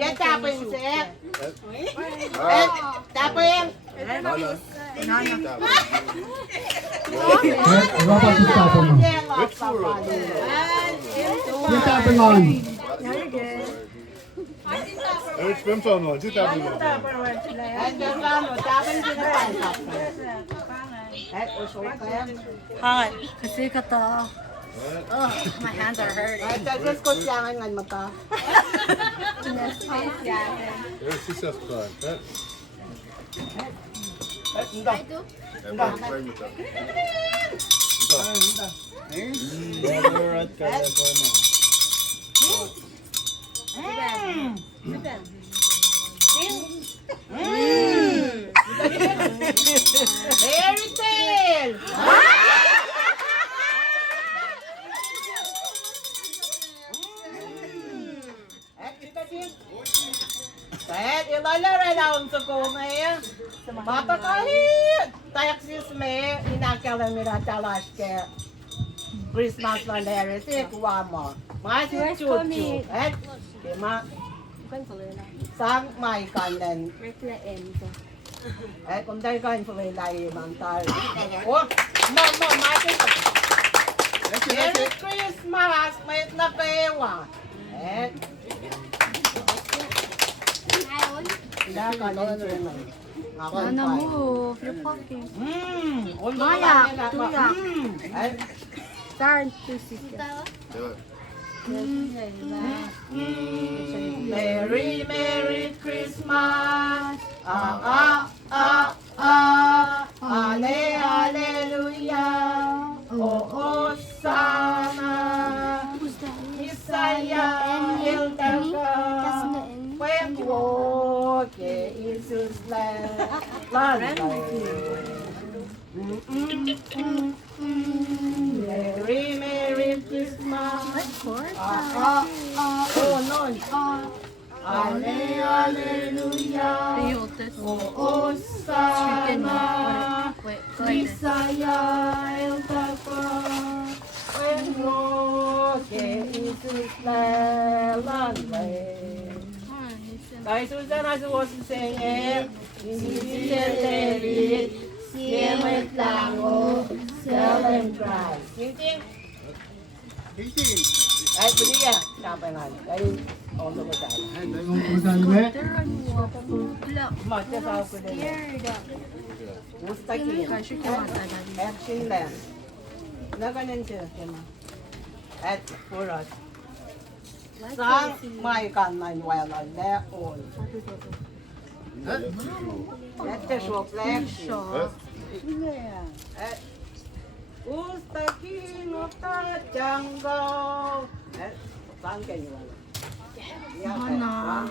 Get tapping, sir. Tapping. Robert is tapping on. You're tapping on. Which one phone was it? And then tapping to the Hot. Kasi ka to. Oh, my hands are hurting. Just ko siyangan nga magka. Yes, it's just fun. Fairy tale. Kahit ilalaro na ang suko ngayon. Bata kahit tayak sis me, inakalang nila talas ke Christmas na nere, si kuwa mo. Mga si chuchu. Di ma, sang may kanan. Kung tayo ka influenay man tayo. Oh, mama, mati ka. Merry Christmas, may na pewa. Hindi ka lang Nana move. You're fucking. Maya, tuya. Turn to sister. Merry, Merry Christmas. Ale, Hallelujah. Oh, Osana. Isaya, Iltaka. Pueblo que Jesus Merry, Merry Christmas. Oh, no. Ale, Hallelujah. Oh, Osana. Isaya, Iltaka. Pueblo que Jesus Kay Susan as was saying, si David, siya tango, sell Christ. Ting-ting. Ay, pwede yan. Kapay nga. Kayo, on the way. Matya sa ako din. Gusto ki. Action lang. Naganan siya. At purat. Sang may kanan wala na all. At the shop lecture. Who's the king of the jungle? Saan kayo wala? Mana.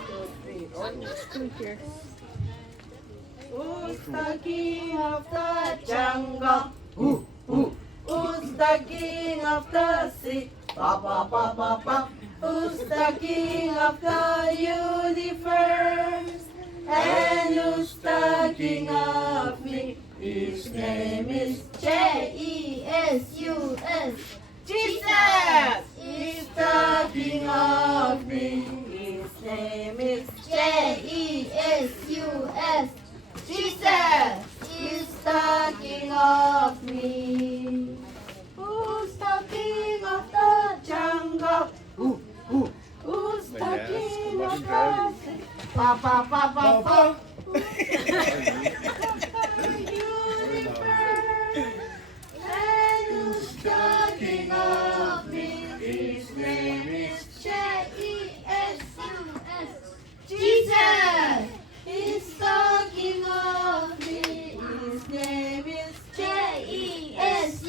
Who's the king of the jungle? Who's the king of the sea? Ba ba ba ba ba. Who's the king of the universe? And who's the king of me? His name is J-E-S-U-S. Jesus. He's the king of me. His name is J-E-S-U-S. Jesus. He's the king of me. Who's the king of the jungle? Who's the king of the sea? Ba ba ba ba ba. Who's the universe? And who's the king of me? His name is J-E-S-U-S. Jesus. He's the king of me. His name is J-E-S-U-S.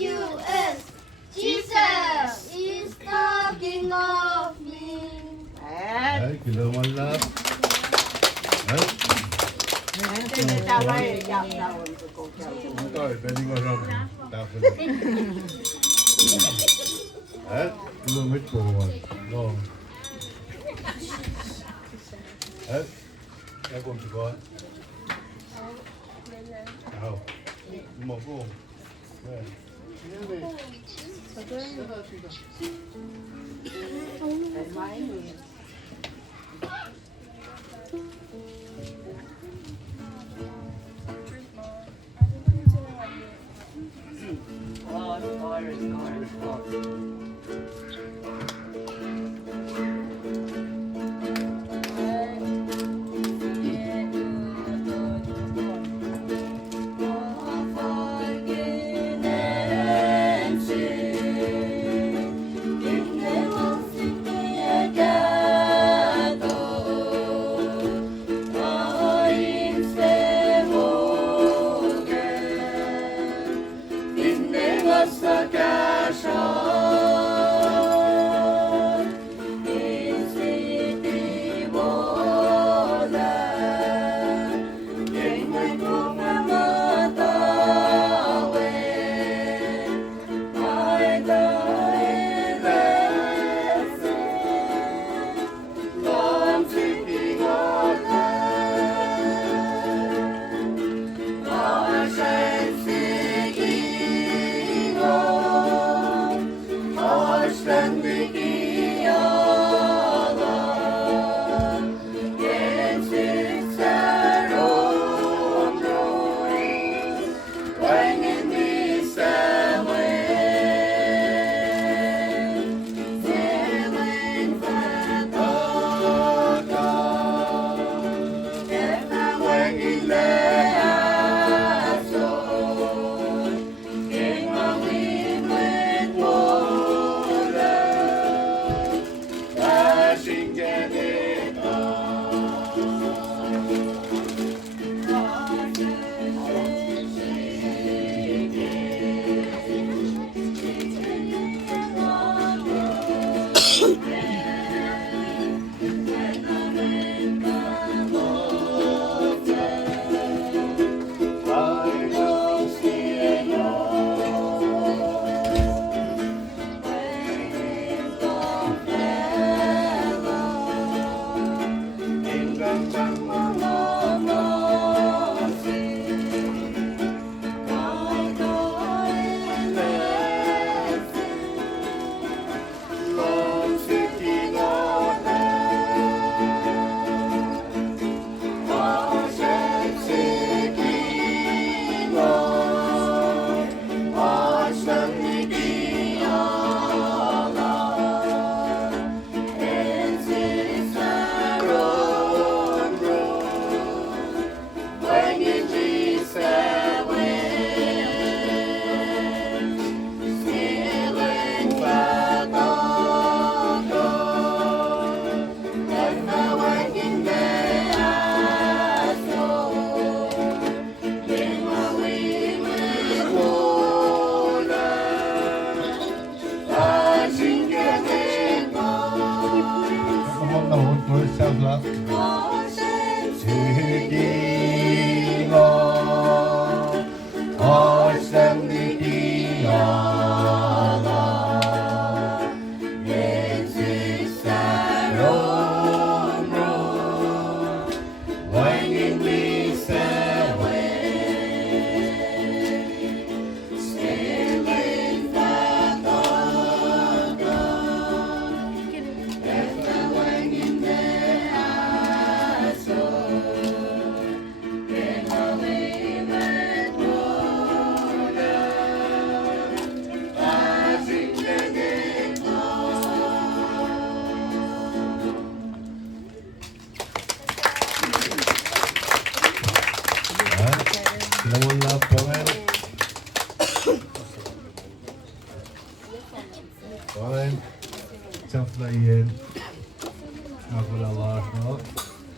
Jesus is the king of me. Ay, kilawan lang. Ay, ito, pwede ko ram. Tapos. Ay, lumit ko. No. Ay, kaya kung ko. Ako. Lumago. Ay.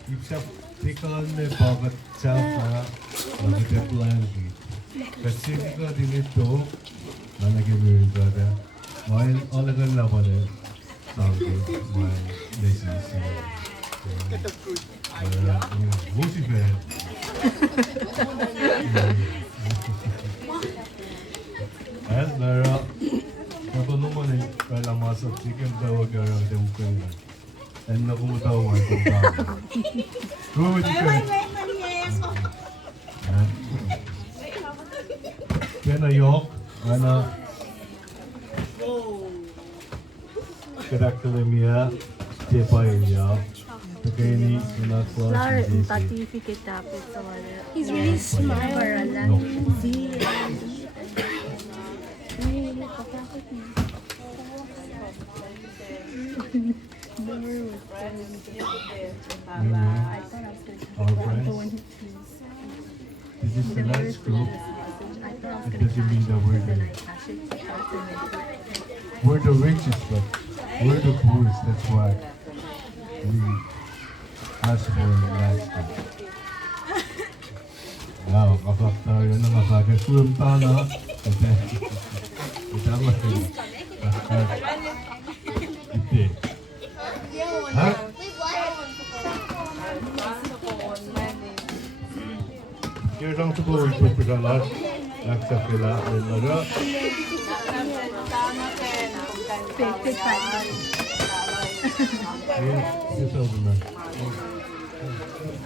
Iksa tikon ne bagat chapa agate plan ki. Kasi ko dinito manage mirigada. While all agan la pare. Sabi while this is Lucifer. As Lara, natulong mo na kala masok chicken daw agaraw daw ko na. And nakumutaw mo ito ba? Go with you. Kaya yok, ana. Karakternya siapa ya? Kaya ni sinakwa si Jesse. certificate tapos sa wala. He's really smart. No. Our friends. This is the last group. It doesn't mean that we're the richest, but we're the poorest. That's why we ask for the last group. Wow, kapag tayo na makakasulong tayo, ito mo ito. Ha? Kaya lang ito po ipagpagalar. Nagsakila ay laga. Yes, Alderman.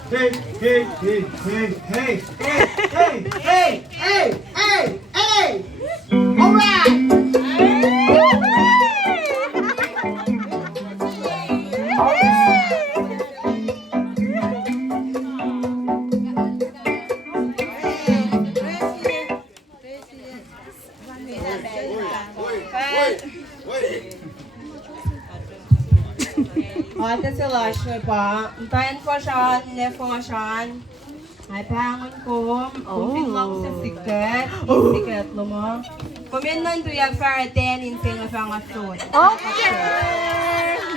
Hey, hey, hey, hey, hey, hey, hey, hey, hey, hey, hey! All right! Ate sila siya pa. Antayin ko siya, nefo siya. Ay, pangon ko. Kung lang sa sikat. Sikat lo mo. Kuminan to yung faraten in sing of ang asun. Okay!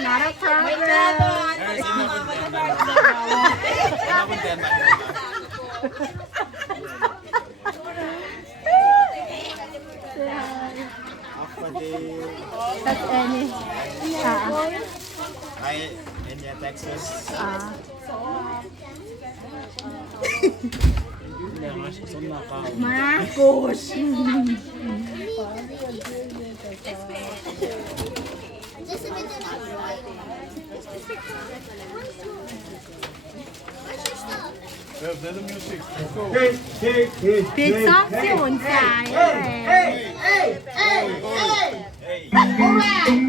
Not a Wait na to. That's any. Hi, India, Texas. Marcos! Just a minute. Where's your stuff? Well, then the music. Let's go. Hey, hey, hey, Pizza hey, si Unsay. hey, hey, hey, hey! All right!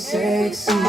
Sexy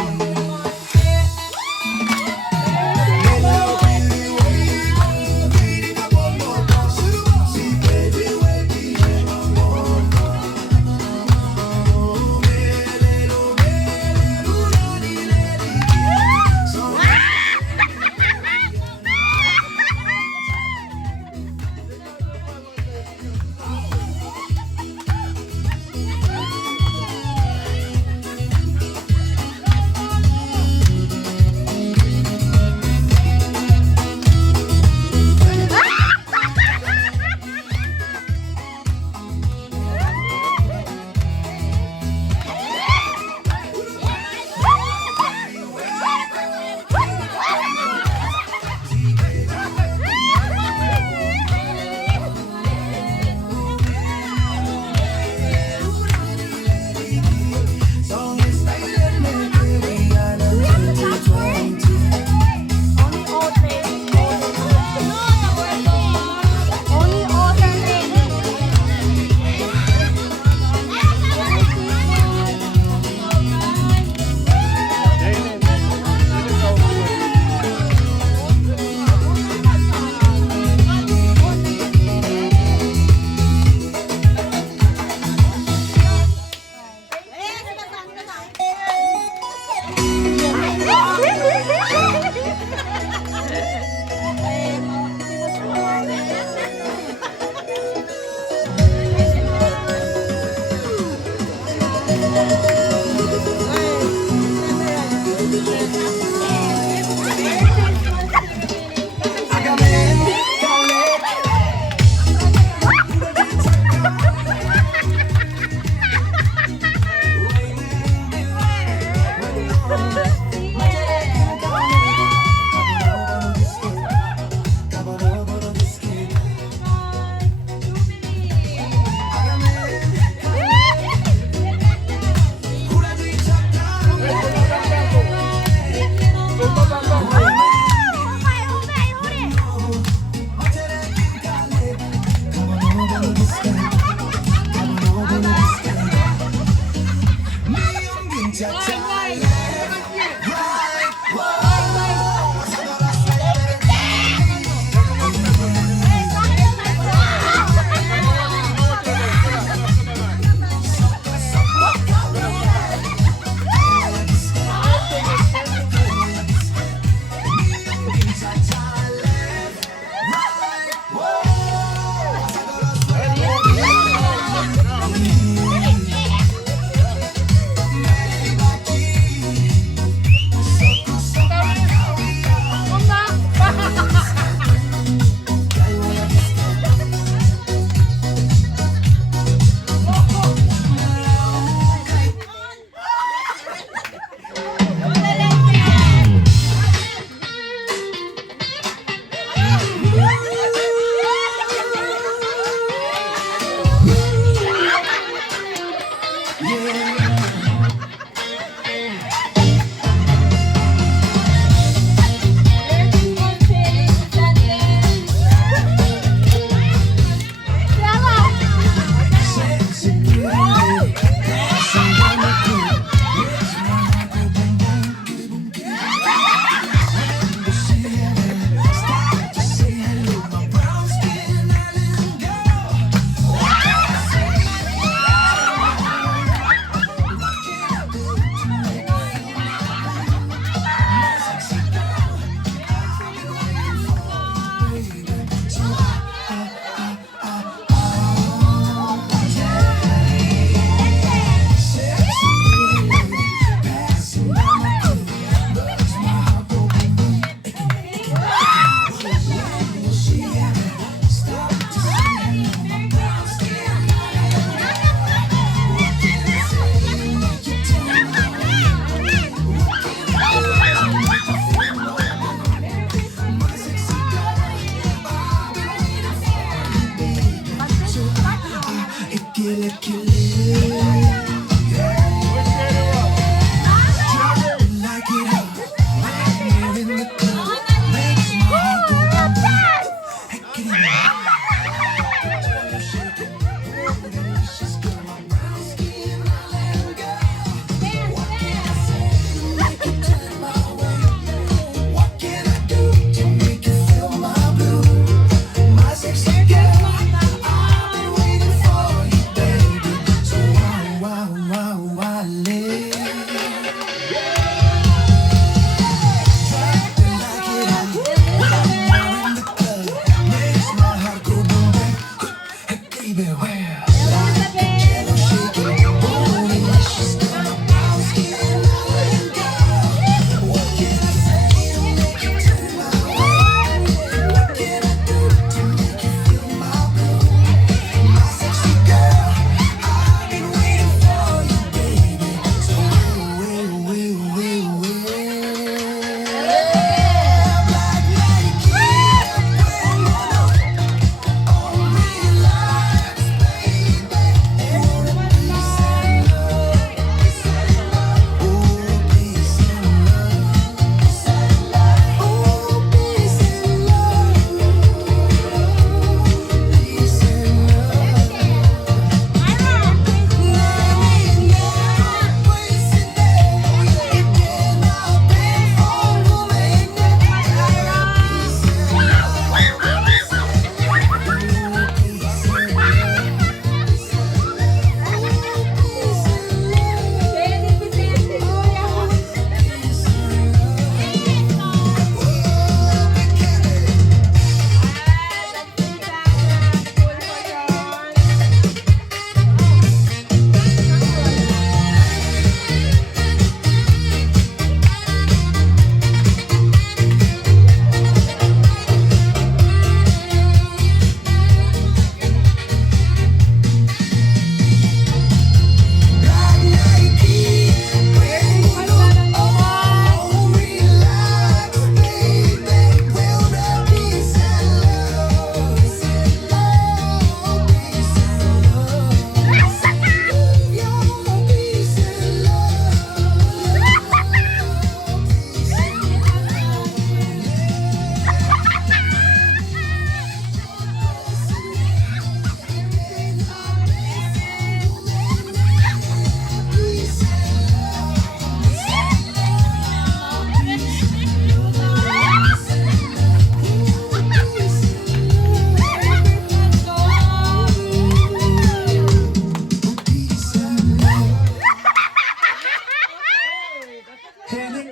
Nana,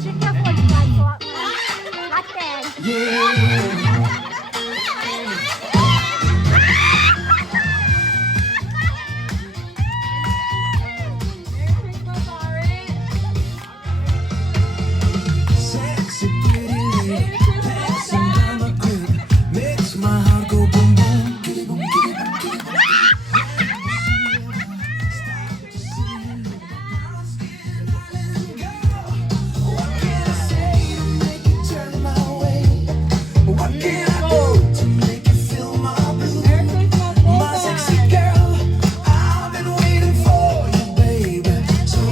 she careful with my hot bag. Sexy pretty lady, dancing by my crib, makes my heart go boom boom, kitty boom, kitty boom, kitty boom. Stop to see you, brown skin island girl. What can I say to make you turn my way? What can I do to make you feel my blue? My sexy girl, I've been waiting for you, baby. So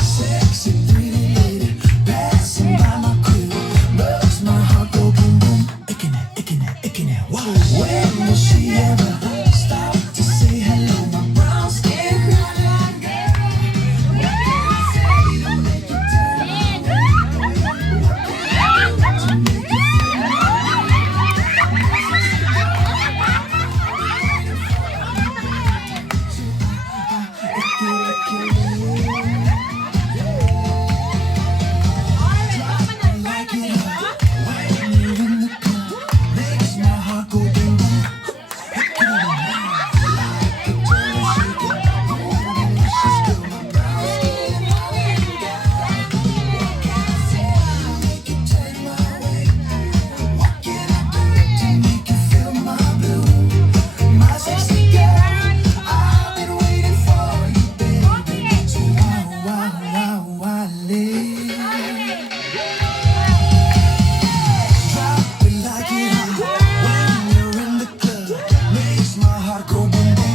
sexy pretty lady, passing by my crib, makes my heart go boom boom, aching it, aching it, aching it. Wow. When will she ever stop to say hello, my brown skin island girl? What can I say to make you turn my way? What can I do to make you feel my sexy makes my heart go boom boom.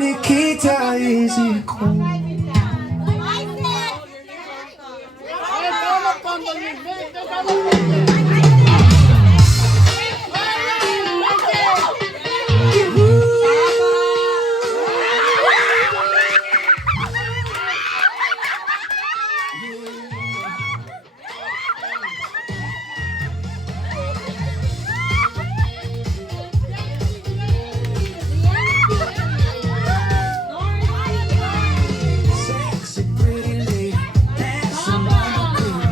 Nikita easy cool. Sexy pretty lady, dancing by the pool.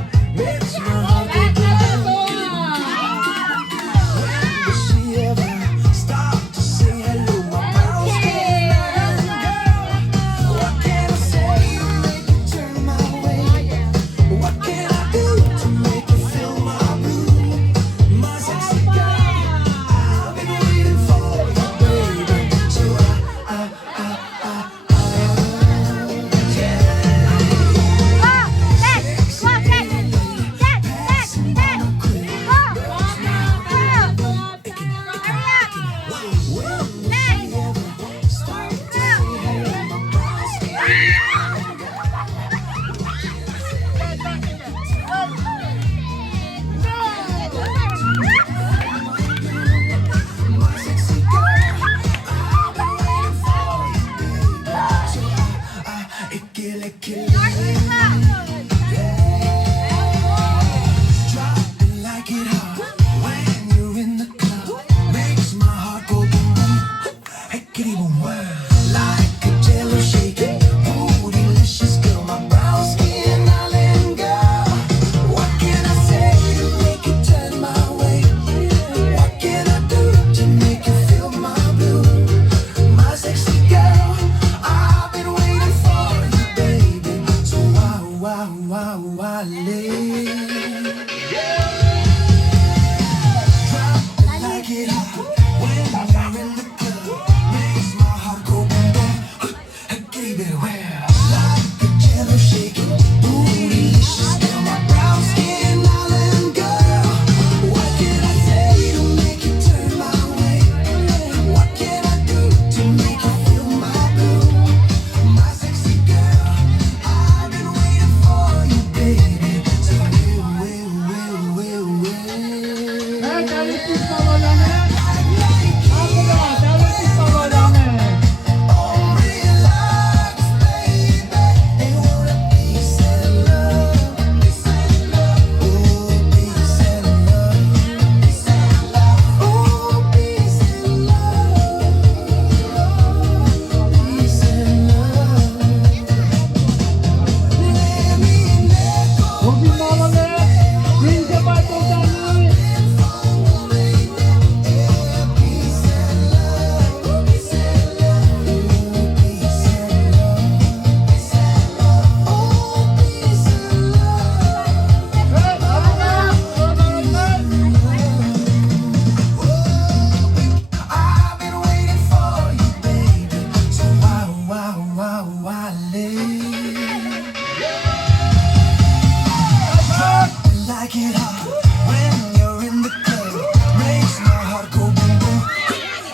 like it hot when you're in the club. Makes my heart go boom boom.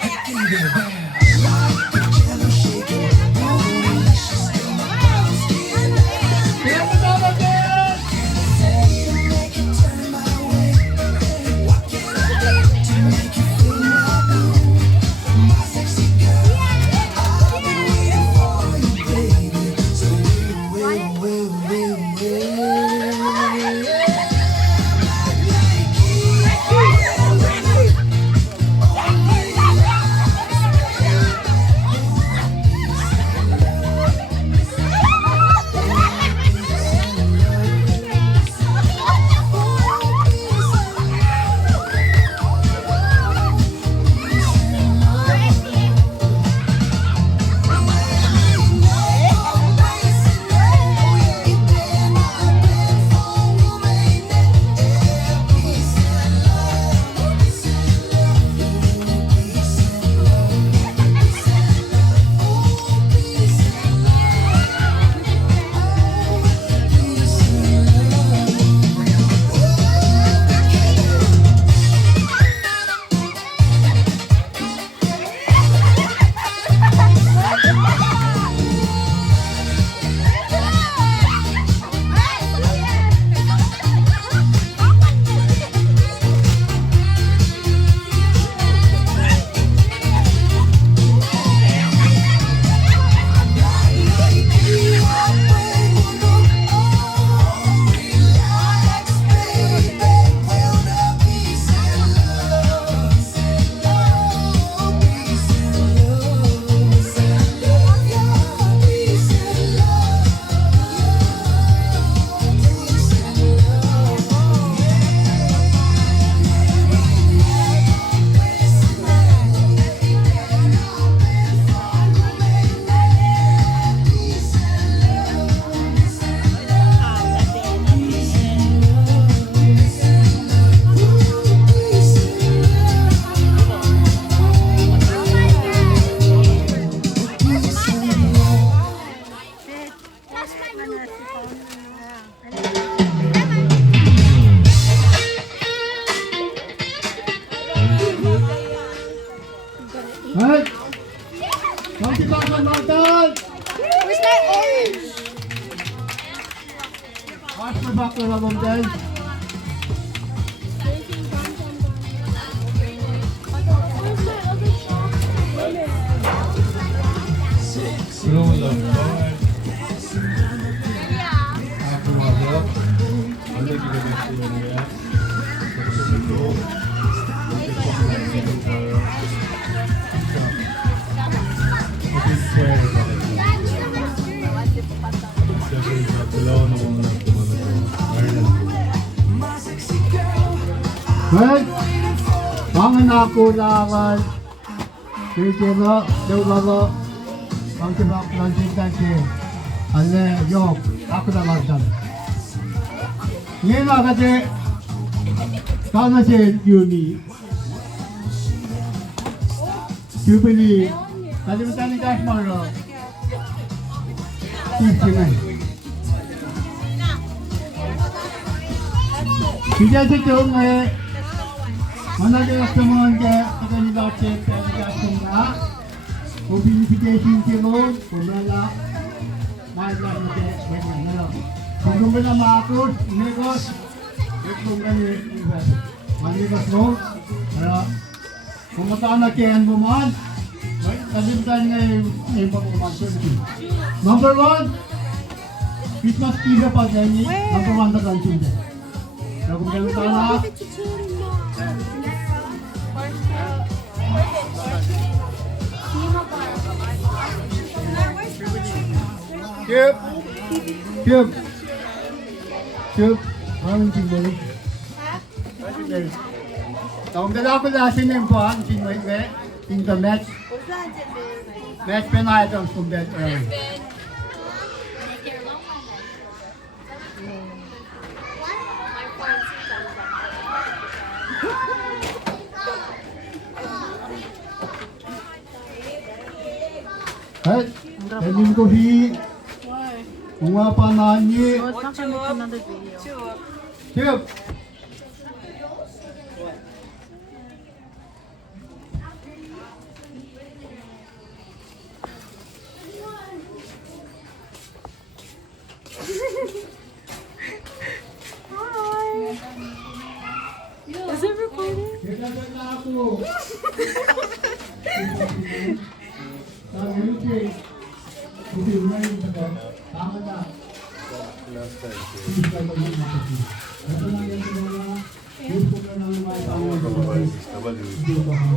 Hey baby, like the jello shaking, you're delicious, you're my brown skin. Say to make it turn my way. What can I do to make you feel my blue? My sexy girl, I've been waiting for you, baby. So will. Hey! Monkey Mountain! Where's my orange? Watch the back of the mountain. Roll of God. Ako ako. Ano ginagawa ko niya? Pagsusunod ko. Hey! Pangan ako lawan. Sige mo, daw Monkey back launching tanki. Ale, yok. Ako na lang. Ngayon na kasi kama si Yumi. Jubilee. Kalimutan ni Cash Maro. Sige. Sige ito ngayon. Managay ako mga kaya nila check kaya na. Mobilification kilo, kumala. Mahal lang natin. Kung kumala makakot, inigos. Kung ganyan, manigos mo. Kaya, kung mataan na kayan mo man, kalimutan nga yung pag-umansyon. Number 1, Christmas pizza pa ganyan. Number 1 na kansin din. Kaya kung kalimutan na, Chip. Maraming tinggali. Taong dala ko lasin yung buwan, sinway-we, in the match. Match penalty from that early. Hey, Elin ko kung nga pa na niya. No, it's not gonna make another video. Chip, Kailangan na ako. Sabi mo, Jay. Hindi mo rin ba? Tama na. Hindi ka mag-iisip. Ito lang yan sa mga gusto ko na mga tawag ko. Hindi ko ako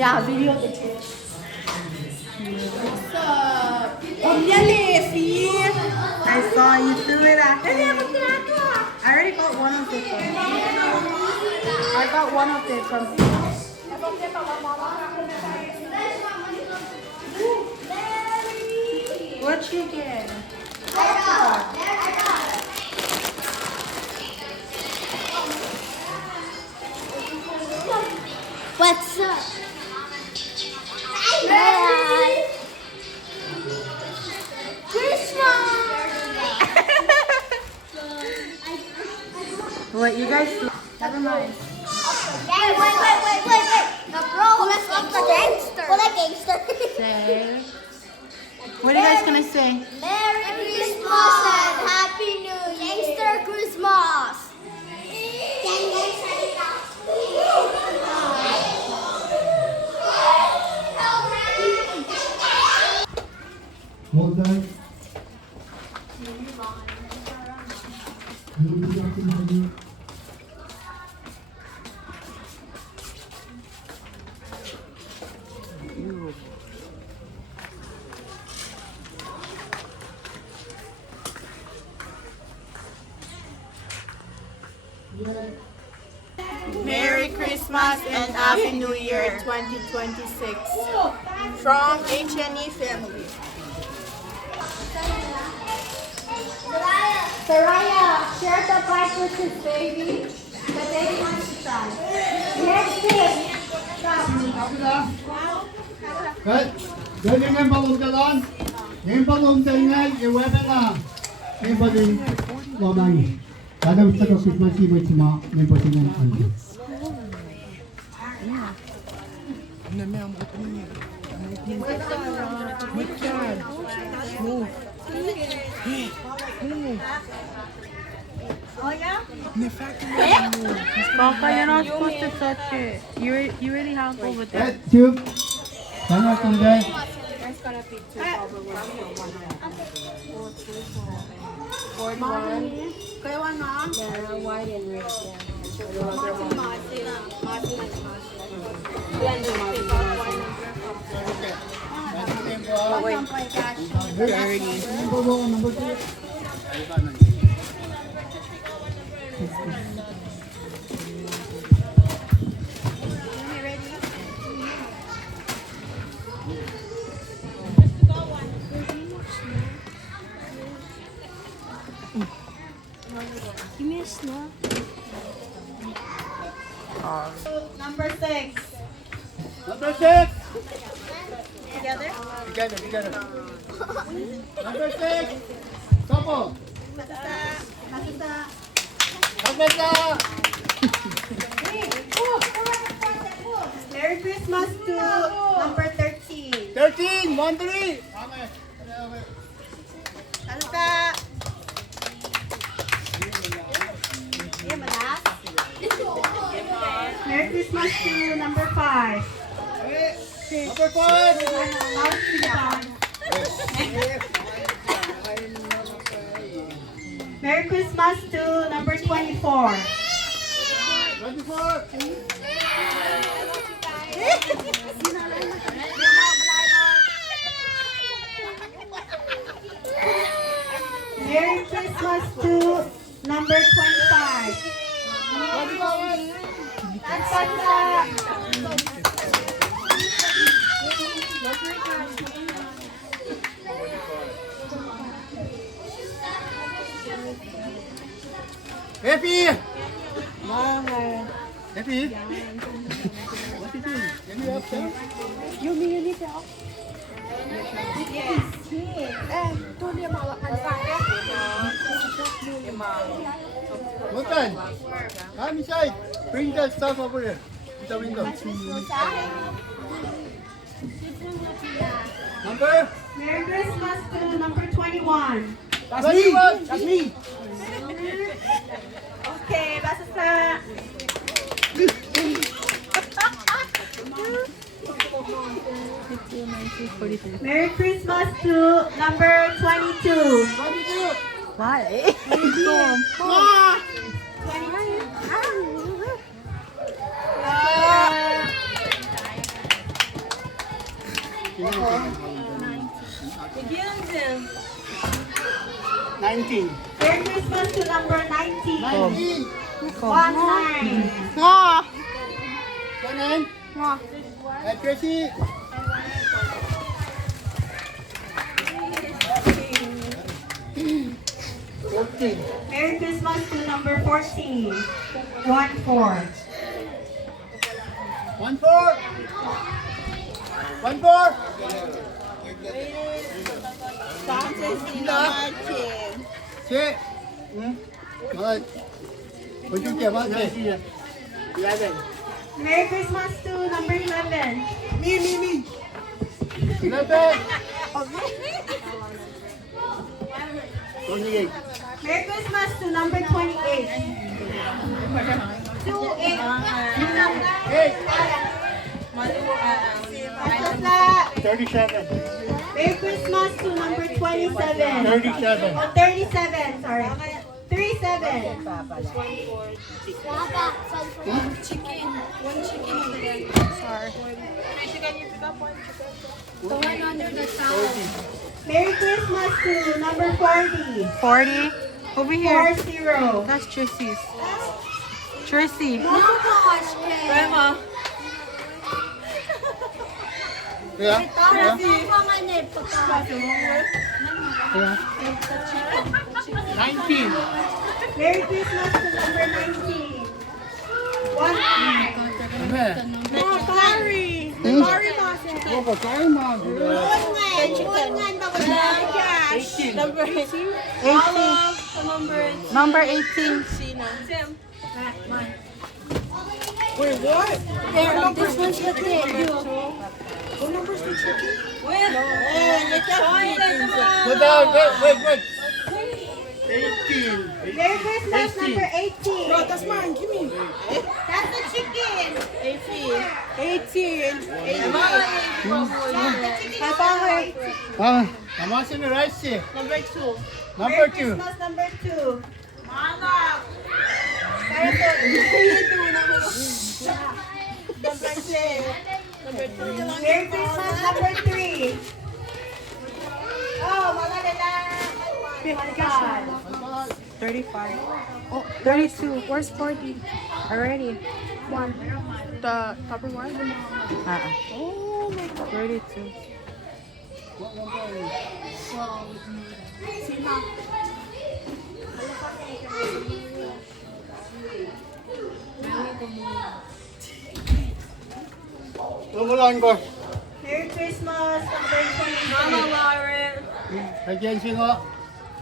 Yeah, video. I saw you do it after. I already got one of it. I got one of it from. What you get? What's up? Bye. Christmas. What you guys? Never mind. Wait. The bro, let's make the gangster. What a gangster. Say. What are you guys gonna say? Merry Christmas and Happy New Gangster Christmas. Hold that. Merry Christmas and Happy New Year 2026 from H&E family. Soraya, share the bike with his baby. The baby wants to try. Next thing. Galing ang balong galon. Yung balong tingnan, yung weapon lang. Yung balong wamang. Kada gusto ko Christmas Eve with sima, yung balong ng ando. Papa, you're not supposed to touch it. You already have over there. Soup. Sana tunday. Number 2. Give me a snack. Number 6. Number 6. Together? Together. Number 6. Couple. Merry Christmas to number 13. 13. 1, 3. Salsa. Merry Christmas to number 5. Number 5. Merry Christmas to number 24. 24. Merry Christmas to number 25. Happy. Happy. What is it? Can you help them? You need help? One time. Come inside. Bring the stuff over here. To the window. Number? Merry Christmas to number 21. That's me! That's me! Okay, basta sa... Merry Christmas to number 22. 22! Why? Begin. 19. Merry Christmas to number 19. 19. 19. Kanan? At Tracy. Merry Christmas to number 14. 1-4. 1-4. 1-4. Chị. Rồi. Hồi chung kiểm không chị? 11. Merry Christmas to number 11. Me. 11. 28. Merry Christmas to number 28. 8. 37. Merry Christmas to number 27. 37. Oh, 37, sorry. 37. Merry Christmas to number 40. 40. Over here. 40. That's Trissy's. Trissy. Grandma. Yeah? 19. Merry Christmas to number 19. 1. Sorry. Oh, pagkain mo. Number 18. Number 18. Tim. Wait, what? This one's the kid. What number's the chicken? Wait. Go down. Wait. 18. Merry Christmas number 18. Bro, that's mine. Give me. That's the chicken. 18. 18. Tama si rice. Number 2. Number Merry 2. Christmas number 2. Mama. Para po. Number 6. Number 2. Merry Christmas number 3. Oh, mga nila. Oh my God. 35. Oh, 32. Where's 40? Already. One. The upper one? Oh my God. 32. Tumulan ko. Merry Christmas number 26. Mama Lauren. Again, sino?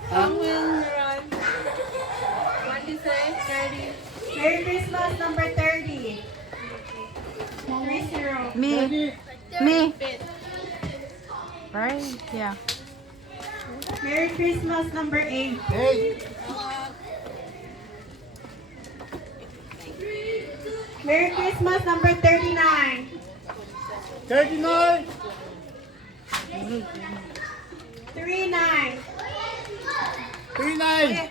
Angwin Run. What do you say? 30. Merry Christmas number 30. 30. Me. Me. Right? Yeah. Merry Christmas number 8. Hey. Merry Christmas number 39. 39. 39. 39.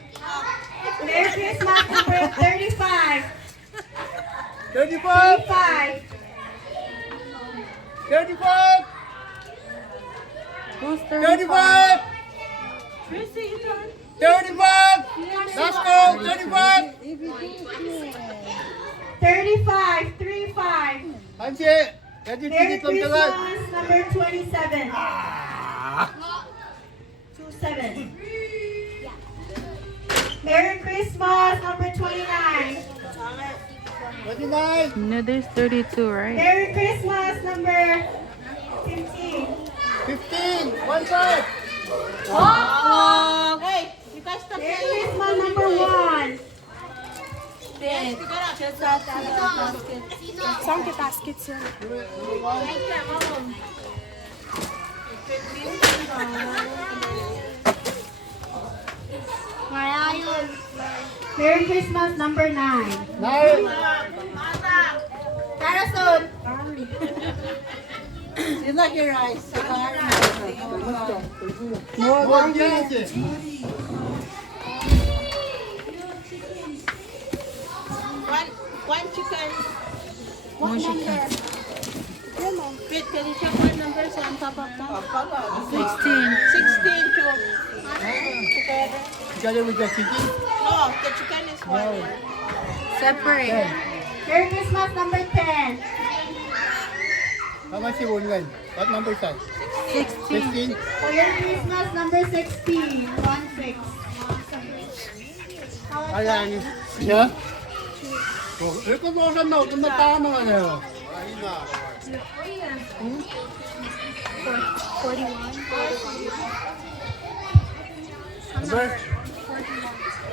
Merry Christmas number 35. 35. 35. 35. Who's 35. 35. Let's go. 35. 35. 35. Ansi. Jadi Merry tinggi lang tangan. Christmas number 27. 27. Merry Christmas number 29. 29. No, there's 32, right? Merry Christmas number 15. 15. 1-5. Oh, hey, you guys stop Merry Christmas number 1. Saan kita baskets yan? Merry Christmas number 9. Parasol. It's not your rice. More yes. One chicken. What number? Wait, can you check what numbers on top of that? 16 chop. Together. Together with the chicken. No, the chicken is one. Separate. Merry Christmas number 10. How much you want? What number is that? 16. Merry Christmas number 16. 1-6. Ayan. Yeah? Oh, ito mo sa note. Ang matama nga na. 41. Number?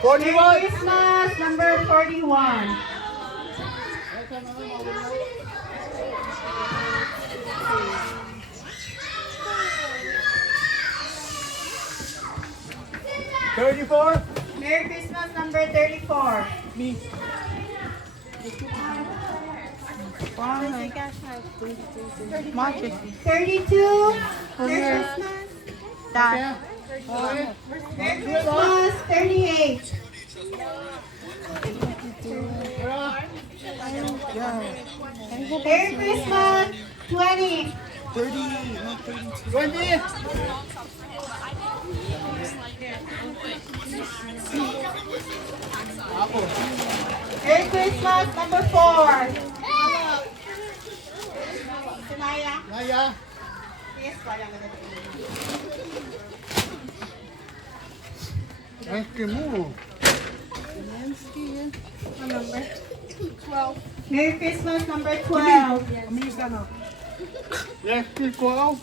Merry Christmas number 41. Merry Christmas number 34. Me. Matches. 32. Over Merry here. Christmas. Dad. Merry Christmas 38. Merry Christmas 20. 20. Merry Christmas number 4. Sinaya. Naya. Yes, wala na. Ay, mo. Merry Christmas number 12. Yes, 12.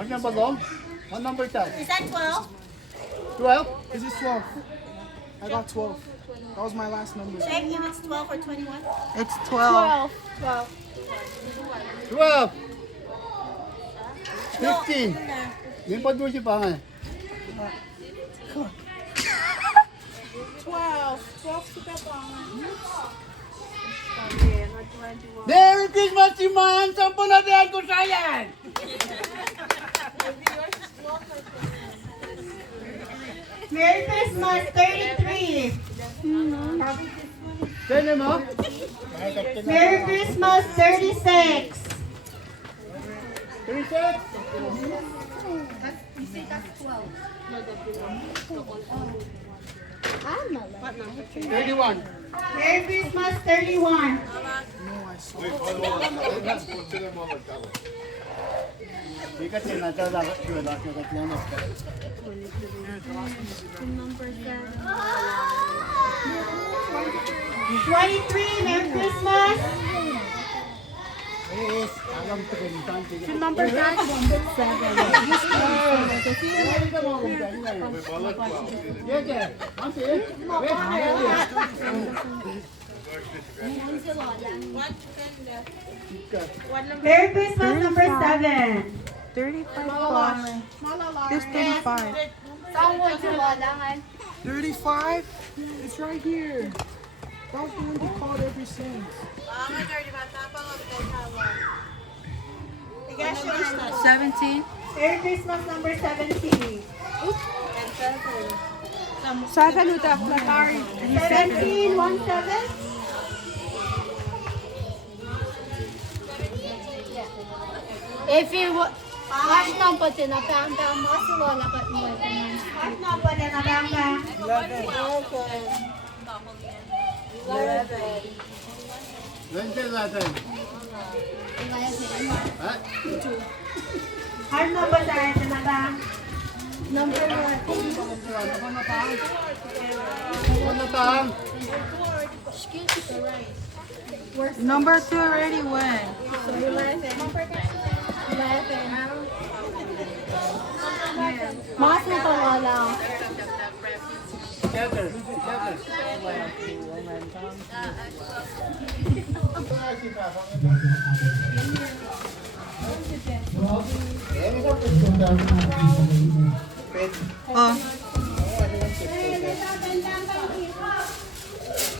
Ano ba dong? What number is that? Is that 12? 12? This is 12. I got 12. That was my last number. Check if it's 12 or 21. It's 12. 12. 15. May pa-12 pa nga. 12 suka pa. Merry Christmas, si Man! Sampo na din ko sayan! Merry Christmas 33. Kaya mo? Merry Christmas 36. 36? You say that's 12. 31. Merry Christmas 31. Because you're not allowed to allow to get one of them. 23. Merry Christmas. Yes, alam ko kung saan. Two number that? 7. Merry Christmas number 7. 35 pa. This 35. 35? It's right here. That was the one they called ever since. 17. Merry Christmas number 17. 7 with the Atari. 17, 17. If you watch number din na panda mas wala ka mo naman. What number na nabanga? 11. What number na nabang? Number 1. Ano tang? Number 2 already went. So 11. 11. Mas na to wala. Together. Together. love.